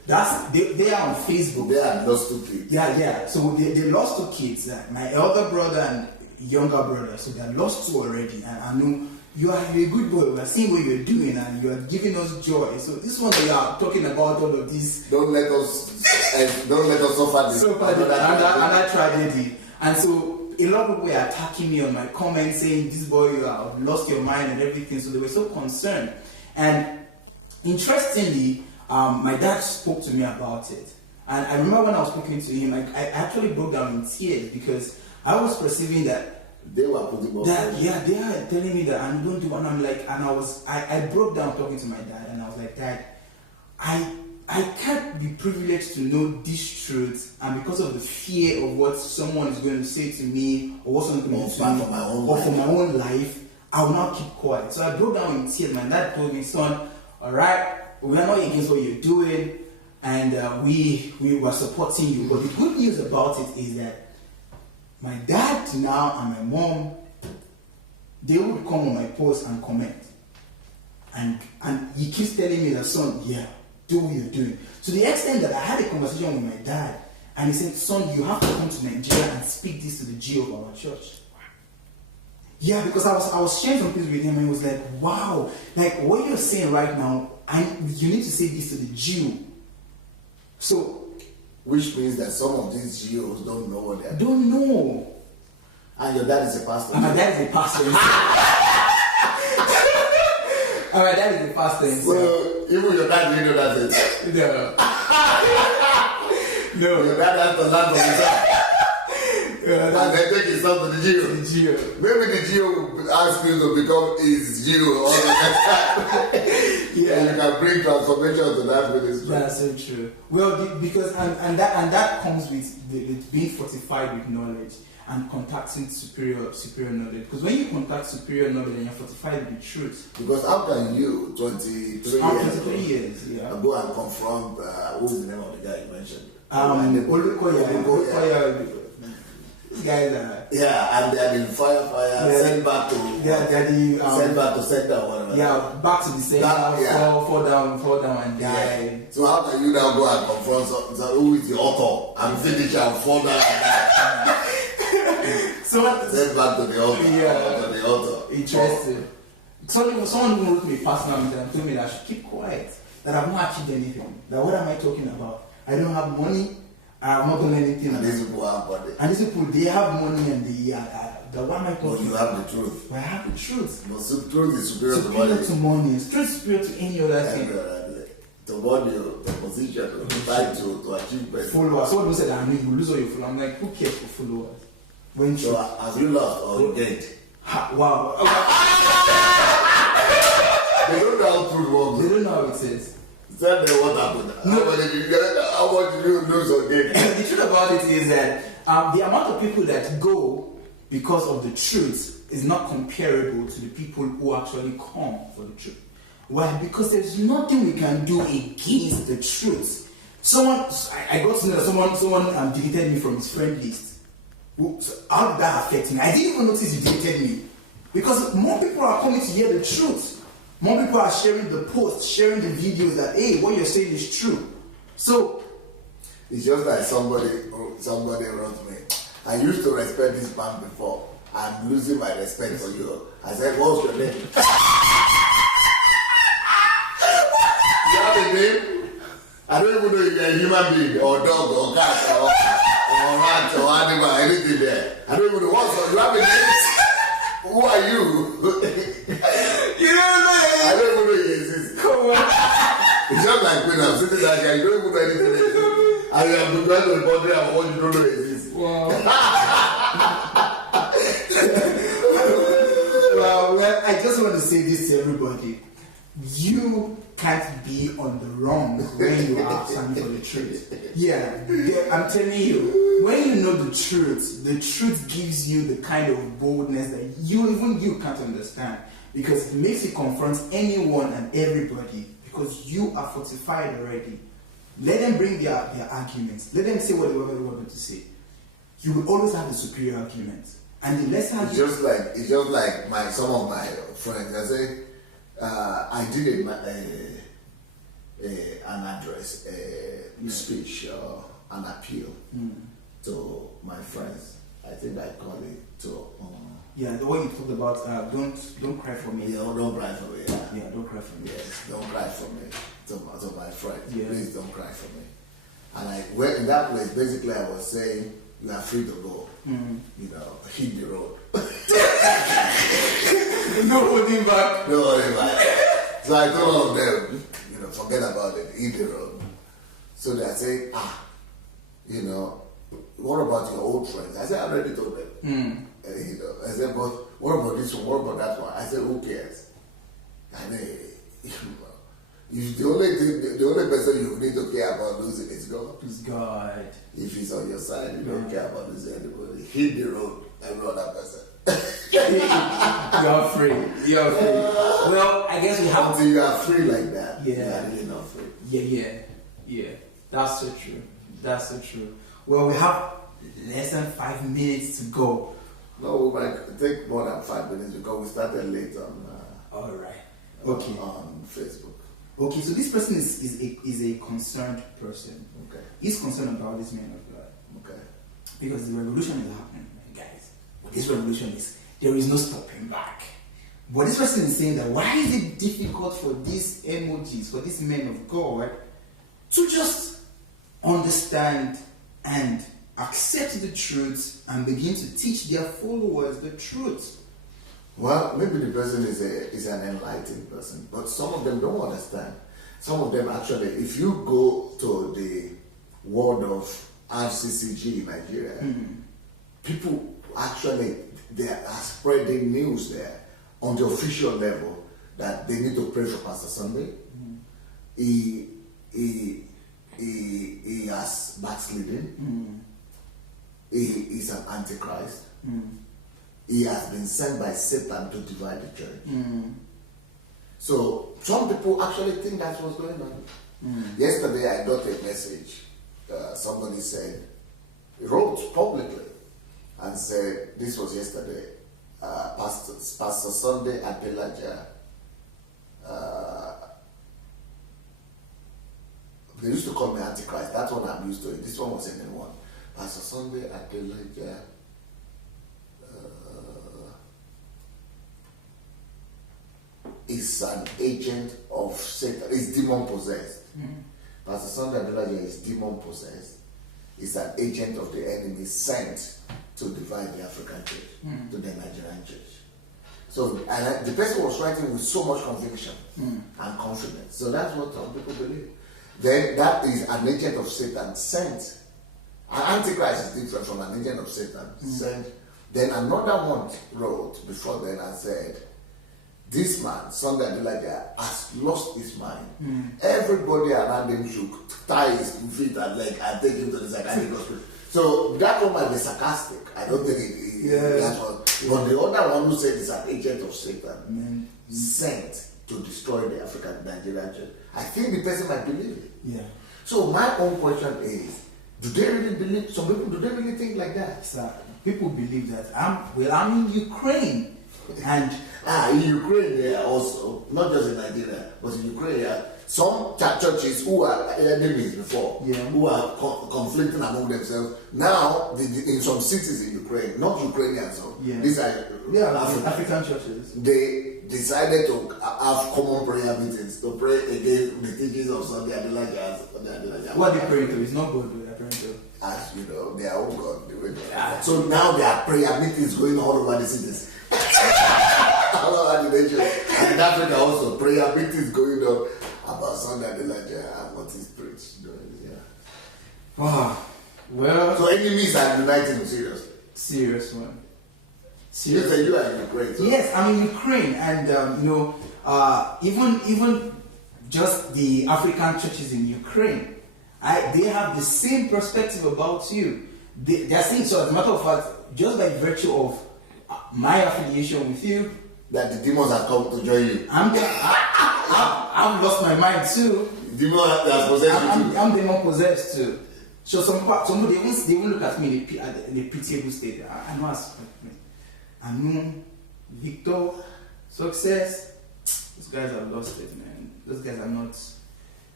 they are on Facebook. They are lost 2 kids. Yeah. So they lost 2 kids. My elder brother and younger brother. So they lost 2 already. And I know you are a good boy. We are seeing what you're doing, and you are giving us joy. So this one that you are talking about all of this. Don't let us suffer this. Another tragedy. And so a lot of people were attacking me on my comments, saying, "This boy, you have lost your mind and everything." So they were so concerned. And interestingly, my dad spoke to me about it. And I remember when I was speaking to him, I actually broke down in tears because I was perceiving that they were putting they are telling me that I'm going to, and I'm like, and I broke down talking to my dad, and I was like, Dad, I can't be privileged to know these truths, and because of the fear of what someone is going to say to me, or what someone is going to do to me, or for my own life, I will not keep quiet. So I broke down in tears. My dad told me, son, all right, we are not against what you're doing, and we were supporting you. But the good news about it is that my dad now and my mom, they would come on my post and comment. And he keeps telling me that, son, yeah, do what you're doing. To the extent that I had a conversation with my dad, and he said, son, you have to come to Nigeria and speak this to the G of our church. Yeah, because I was sharing some things with him, and he was like, wow, like what you're saying right now, you need to say this to the Jew. So, which means that some of these Jews don't know what they're doing. Don't know. And your dad is a pastor. And my dad is a pastor. And my dad is a pastor. So, even your dad didn't know that it. No. Your dad has to learn from himself. And then take his son to the Jew. Maybe the Jew will ask you to become his Jew all the time. Yeah. And you can bring transformation to that ministry. That's so true. Well, because and that comes with being fortified with knowledge and contacting superior knowledge. Because when you contact superior knowledge and you're fortified with the truth. Because how can you, 23 years, yeah, go and confront who's the name of the guy you mentioned? Olukoya. Guys and they have been fire, sent back to sent back to center or whatever. Yeah, back to the center, fall down and die. Yeah. So how can you now go and confront who is the author and finish and fall down? So send back to the author. Yeah, to the author. Interesting. Someone who wrote me personally and told me that I should keep quiet, that I've not achieved anything. That what am I talking about? I don't have money. I've not done anything. And these people have money. And these people, they have money and they what am I talking about? You have the truth. Well, I have the truth. No, truth is superior to money. Truth is superior to any other thing. To money, the position, to fight to achieve better. Followers. Someone said, I know you will lose all your followers. I'm like, who cares for followers? So have you lost or you gained? Wow. They don't know how truth works. They don't know how it is. Tell them what happened. How much did you lose or gain? The truth about it is that the amount of people that go because of the truth is not comparable to the people who actually come for the truth. Why? Because there's nothing we can do against the truth. I got to know that someone deleted me from his friend list. How did that affect me? I didn't even notice he deleted me. Because more people are coming to hear the truth. More people are sharing the posts, sharing the videos that, hey, what you're saying is true. So, it's just like somebody wrote me, I used to respect this man before. I'm losing my respect for you. I said, what's your name? You have a name? I don't even know if you're a human being, or dog, or cat, or rat, or animal, anything there. I don't even know what's you have a name? Who are you? You don't know. I don't even know you exist. Come on. It's just like when I'm sitting there, you don't even know anything. And you have to go to the boundary about what you don't know exists. Wow. Well, I just want to say this to everybody. You can't be on the wrong when you are standing for the truth. Yeah, I'm telling you, when you know the truth gives you the kind of boldness that you can't understand, because it makes you confront anyone and everybody, because you are fortified already. Let them bring their arguments. Let them say whatever they want to say. You will always have the superior arguments. And the lesser it's just like some of my friends. I say, I did an address, speech, or an appeal to my friends. I think I call it to. Yeah, the way you talked about don't cry for me. Yeah, don't cry for me. Yeah, don't cry for me. Yes, don't cry for me. To my friends, Yeah. please don't cry for me. And in that place, basically, I was saying you are free to go. You know, hit the road. No holding back. No holding back. So I told all of them, you know, forget about it, hit the road. So they say, you know, what about your old friends? I said, I already told them. You know, I said, but what about this one? What about that one? I said, who cares? I mean, if the only person you need to care about losing is God. It's God. If he's on your side, you don't care about losing anybody. Hit the road, every other person. You're free. You're free. Well, I guess we have. Until you are free like that, Yeah. you are really not free. Yeah. That's so true. That's so true. Well, we have less than 5 minutes to go. No, we might take more than 5 minutes because we started late on. All right. Okay. On Facebook. Okay. So this person is a concerned person. Okay. He's concerned about this man of God. Okay. Because the revolution is happening, guys. What this revolution is, there is no stopping back. But this person is saying that why is it difficult for these emojis, for these men of God, to just understand and accept the truth and begin to teach their followers the truth? Well, maybe the person is an enlightened person, but some of them don't understand. Some of them actually, if you go to the world of RCCG in Nigeria, people actually, they are spreading news there on the official level that they need to pray for Pastor Sandey. He has backslidden. He is an antichrist. He has been sent by Satan to divide the church. So some people actually think that's what's going on. Yesterday I got a message. Somebody said, wrote publicly and said, this was yesterday, Pastor Sandey Adelajah, they used to call me Antichrist. That's what I'm used to. This one was in one. Pastor Sandey Adelajah is an agent of Satan. Is demon possessed. Pastor Sandey Adelajah is demon possessed. Is an agent of the enemy sent to divide the African church, to the Nigerian church. So, and the person was writing with so much conviction and confidence. So that's what some people believe. Then that is an agent of Satan sent. An antichrist is different from an agent of Satan sent. Then another one wrote before then and said, this man, Sandey Adelajah, has lost his mind. Everybody around him should tie his feet and leg and take him to the psychiatric hospital. So that one might be sarcastic. I don't think that's what. But the other one who said it's an agent of Satan sent to destroy the African Nigerian church. I think the person might believe it. Yeah. So my own question is, do they really believe? Some people, do they really think like that? People believe that I'm in Ukraine, and in Ukraine there also, not just in Nigeria, but in Ukraine, some churches who are enemies before, who are conflicting among themselves. Now, in some cities in Ukraine, not Ukrainians, these are African churches. They decided to have common prayer meetings to pray against the teachings of Sandey Adelajah. What they pray to is not God, they're praying to. As you know, their own God. So now there are prayer meetings going all over the cities. All over the nation. And in Africa also, prayer meetings going on about Sandey Adelajah and what he's preached. Wow. Well, so enemies are uniting seriously. Serious one. You say you are in Ukraine. So. Yes, I'm in Ukraine, and even just the African churches in Ukraine, they have the same perspective about you. They're saying so. As a matter of fact, just by virtue of my affiliation with you, that the demons have come to join you. I've lost my mind too. Demon has possessed you too. I'm demon possessed too. So some they won't look at me in a pitiable state. I know Anu, Victor, Success. Those guys have lost it, man. Those guys are not.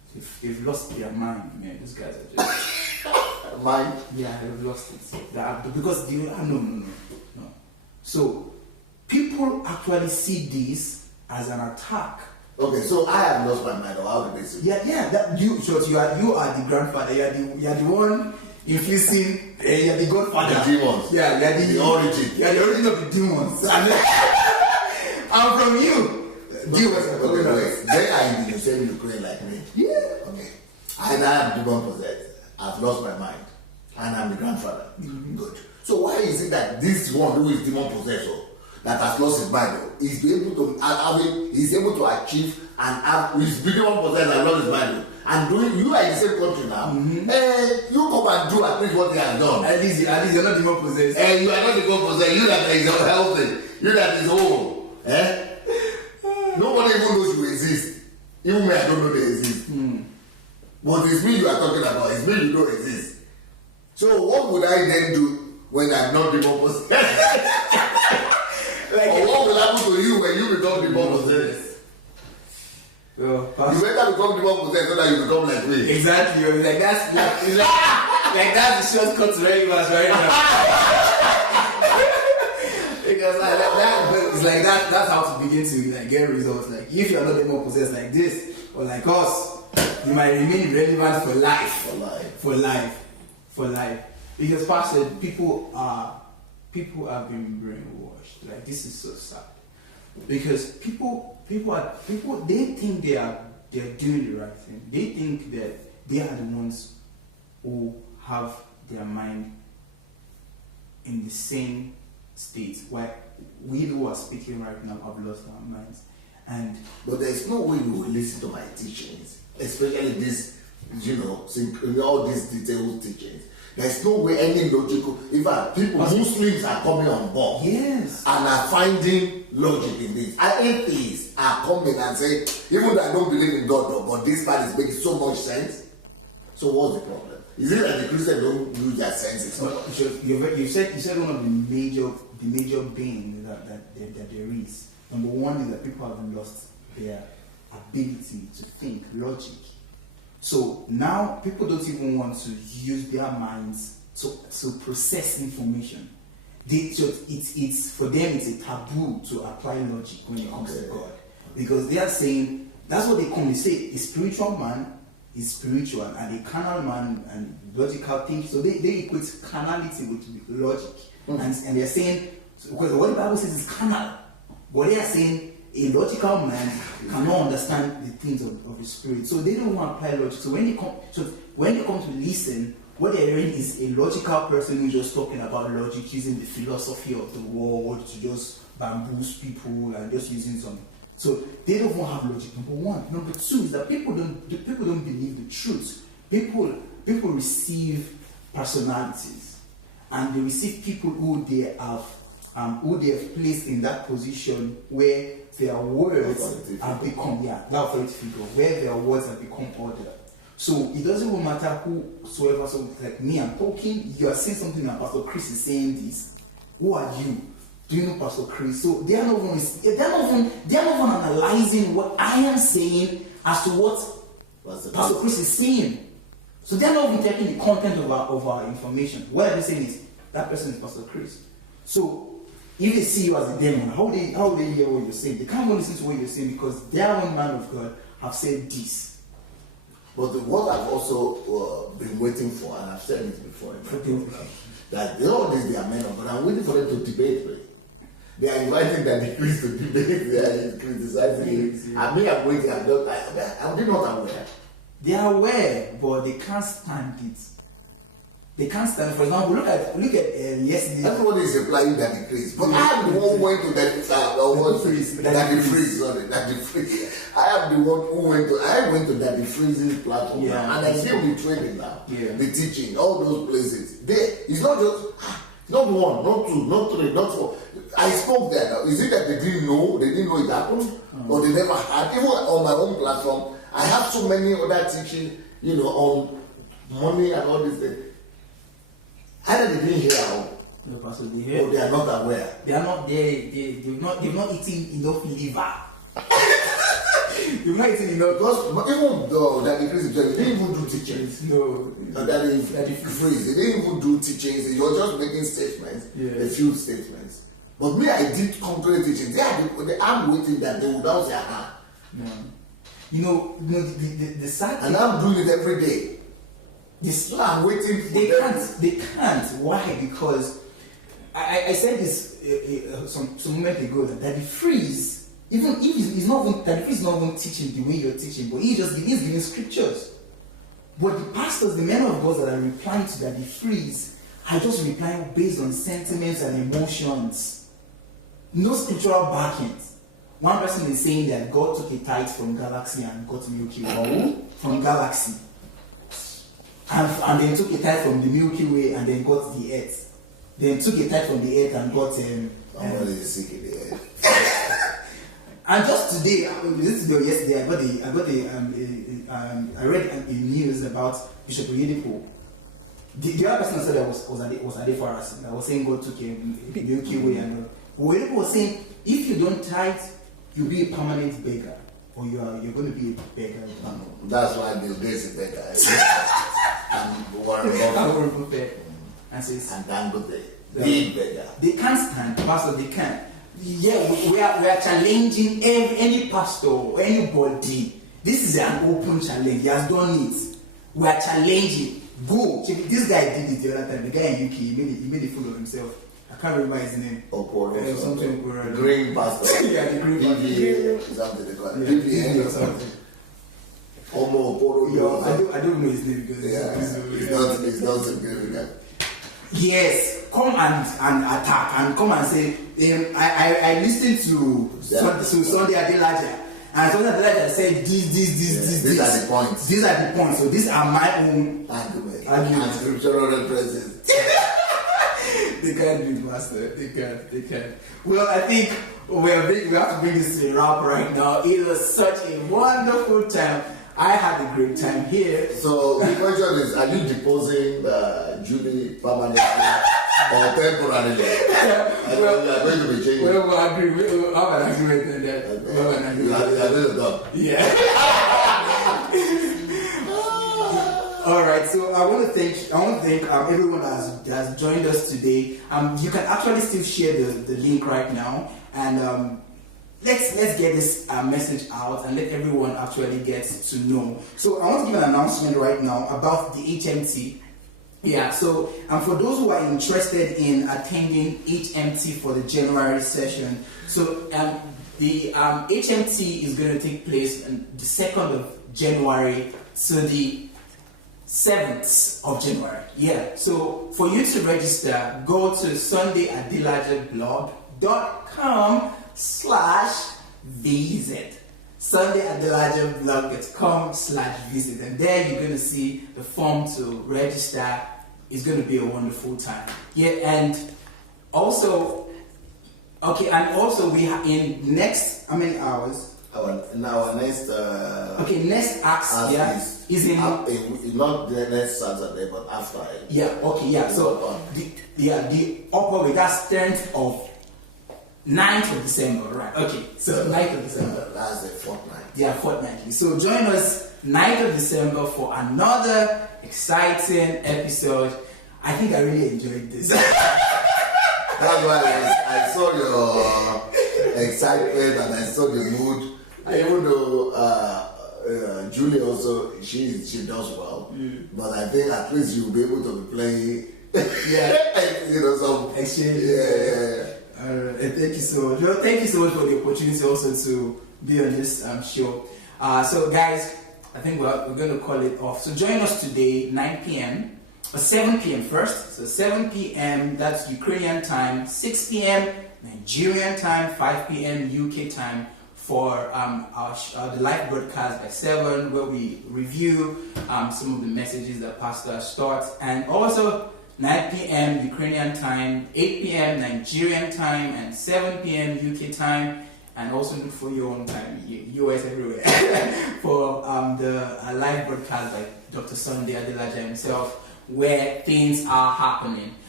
They've lost their mind, man. These guys are just Mind? yeah, they've lost it. Because they no. So people actually see this as an attack. Okay, so I have lost my mind, or how did they say? Yeah. That you are the grandfather. You are the one inflicting. You are the godfather. The demons. Yeah, you are the origin. You are the origin of the demons. I'm from you. Okay, they are in the same Ukraine like me. Yeah. Okay. And I am demon possessed. I've lost my mind. And I'm the grandfather. Mm-hmm. Good. So why is it that this one who is demon possessed that has lost his mind is able to he's able to achieve and have he's demon possessed and lost his mind and doing you are in the same country now. Mm-hmm. You come and do at least what he has done. At least you're not demon possessed. You are not demon possessed. You that is healthy. You that is whole. Nobody even knows you exist. Even me, I don't know they exist. But it's me you are talking about. It's me you don't exist. So what would I then do when I'm not demon possessed? Or what will happen to you when you become demon possessed? You better become demon possessed so that you become like me. Exactly. Like that's like that's the shortcut to where you are right now. Because it's like that's how to begin to like get results. Like if you're not demon possessed like this or like us, you might remain relevant for life. For life. Because Pastor, people have been brainwashed. Like this is so sad. Because people they think they're doing the right thing. They think that they are the ones who have their mind in the same state where we who are speaking right now have lost our minds. But there's no way you will listen to my teachings, especially this, all these detailed teachings. There's no way any logical. In fact, Muslims are coming on board. Yes. And are finding logic in this. Atheists are coming and saying, even though I don't believe in God, but this part is making so much sense. So what's the problem? Is it that the Christians don't use their senses? You said one of the major pain that there is. Number one is that people have lost their ability to think, logic. So now people don't even want to use their minds to process information. It's for them it's a taboo to apply logic when it comes to God, because they are saying that's what they come. They say a spiritual man is spiritual and a carnal man and logical thinking. So they equate carnality with logic, and they're saying because what the Bible says is carnal, but they are saying a logical man cannot understand the things of the spirit. So they don't want to apply logic. So when they come to listen, what they're hearing is a logical person who's just talking about logic, using the philosophy of the world to just bamboozle people and just using some. So they don't want to have logic. Number one. Number two is that people don't believe the truth. People receive personalities, and they receive people who they have placed in that position where their words have become that authority figure, where their words have become order. So it doesn't even matter whosoever. So like me, I'm talking. You are saying something, and Pastor Chris is saying this. Who are you? Do you know Pastor Chris? So they are not even analyzing what I am saying as to what Pastor Chris is saying. So they are not even taking the content of our information. What they're saying is that person is Pastor Chris. So if they see you as a demon, how they hear what you're saying? They can't even listen to what you're saying because their own man of God have said this. But what I've also been waiting for, and I've said it before in my program, that all these they are men of God. I'm waiting for them to debate me. They are inviting the Christ to debate. They are criticizing me. I'm waiting. I'm not aware. They are aware, but they can't stand it. They can't stand. For example, look at yesterday. Everybody is applying that decrease, but I am the one who went to that freeze. I am the one who went to. I went to that freezing platform, and I see the training now, the teaching, all those places. It's not just not one, not two, not three, not four. I spoke there. Now. Is it that they didn't know? They didn't know it happened, or they never had? Even on my own platform, I have so many other teaching, on money and all these things. Either they didn't hear no, Pastor, they hear. Or they are not aware. They are not. They've not eaten enough liver. You've not eaten enough. Because even though that increase, he didn't even do teachings. No. That he freeze. He didn't even do teachings. He was just making statements, a few statements. But me, I did concrete teachings. I'm waiting that they would now say, aha. No. You know the sad and I'm doing it every day. I'm waiting for They can't. Why? Because I said this some moment ago that the freeze, even if he's not even, that the freeze is not even teaching the way you're teaching, but he's giving scriptures. But the pastors, the men of God that are replying to that the freeze, are just replying based on sentiments and emotions. No scriptural backings. One person is saying that God took a tithe from Galaxy and got Milky Way. From Galaxy. And then took a tithe from the Milky Way and then got the Earth. Then took a tithe from the Earth and got somebody is sick in the Earth. And just today, yesterday, I read a news about Bishop Oyedepo. The other person said that was Adefaras. I was saying God took a Milky Way, and Oyedepo was saying if you don't tithe, you'll be a permanent beggar, or you're going to be a beggar. That's why Bill Gates is beggar. And Warren Buffett. And Dangote. Big beggar. They can't stand, Pastor. They can't. Yeah, we are challenging any pastor or anybody. This is an open challenge. He has done it. We are challenging. Go. This guy did it the other time. The guy in UK, he made a fool of himself. I can't remember his name. Something. Green pastor. Yeah, the green pastor. Something they call it. PPN or something. I don't know his name because it's not significant. Yes, come and attack and come and say, I listened to Sandey Adelaja, and Sandey Adelaja said this. These are the points. These are the points. So these are my own arguments. And scriptural references. They can't do it, Master. They can't. Well, I think we have to bring this to a wrap right now. It was such a wonderful time. I had a great time here. So the question is, are you deposing Julie permanently or temporarily? Well, you are going to be changing. Well, we'll agree. We'll have an agreement on that. Okay. We'll have an agreement. You are going to talk. Yeah. All right. So I want to thank everyone that has joined us today. You can actually still share the link right now, and let's get this message out and let everyone actually get to know. So I want to give an announcement right now about the HMT. Yeah, so for those who are interested in attending HMT for the January session, so the HMT is going to take place on the 2nd of January to the 7th of January. Yeah, so for you to register, go to sundayadelajablog.com/visit. sundayadelajablog.com/visit, and there you're going to see the form to register. It's going to be a wonderful time. Yeah, and also we have in next hours. Our next next acts is in not the next Saturday but after it. Yeah, okay, yeah. So the upper way, that's 10th of 9th of December, right? Okay, so 9th of December. That's a fortnight. Yeah, fortnightly. So join us 9th of December for another exciting episode. I think I really enjoyed this. That's why I saw your excitement and I saw the mood. Even though Julie also she does well, but I think at least you'll be able to be playing. Some exchange. Yeah. Thank you so much. Well, thank you so much for the opportunity also to be on this show. So guys, I think we're going to call it off. So join us today, 9 p.m. or 7 p.m. first. So 7 p.m. that's Ukrainian time, 6 p.m. Nigerian time, 5 p.m. UK time for the live broadcast by 7, where we review some of the messages that Pastor starts, and also 9 p.m. Ukrainian time, 8 p.m. Nigerian time, and 7 p.m. UK time, and also look for your own time, US everywhere, for the live broadcast by Dr. Sandey Adelajah himself, where things are happening.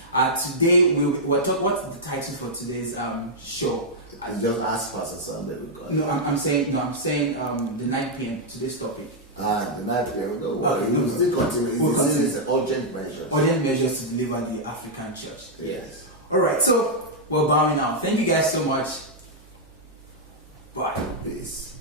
Today we're talking. What's the title for today's show? I just ask Pastor Sandey. No, I'm saying the 9 p.m. today's topic. The 9 p.m. No worry. Okay, We'll still continue. We'll continue. It's an urgent measure. Urgent measures to deliver the African church. Yes. All right. So we're bowing out. Thank you guys so much. Bye. Peace.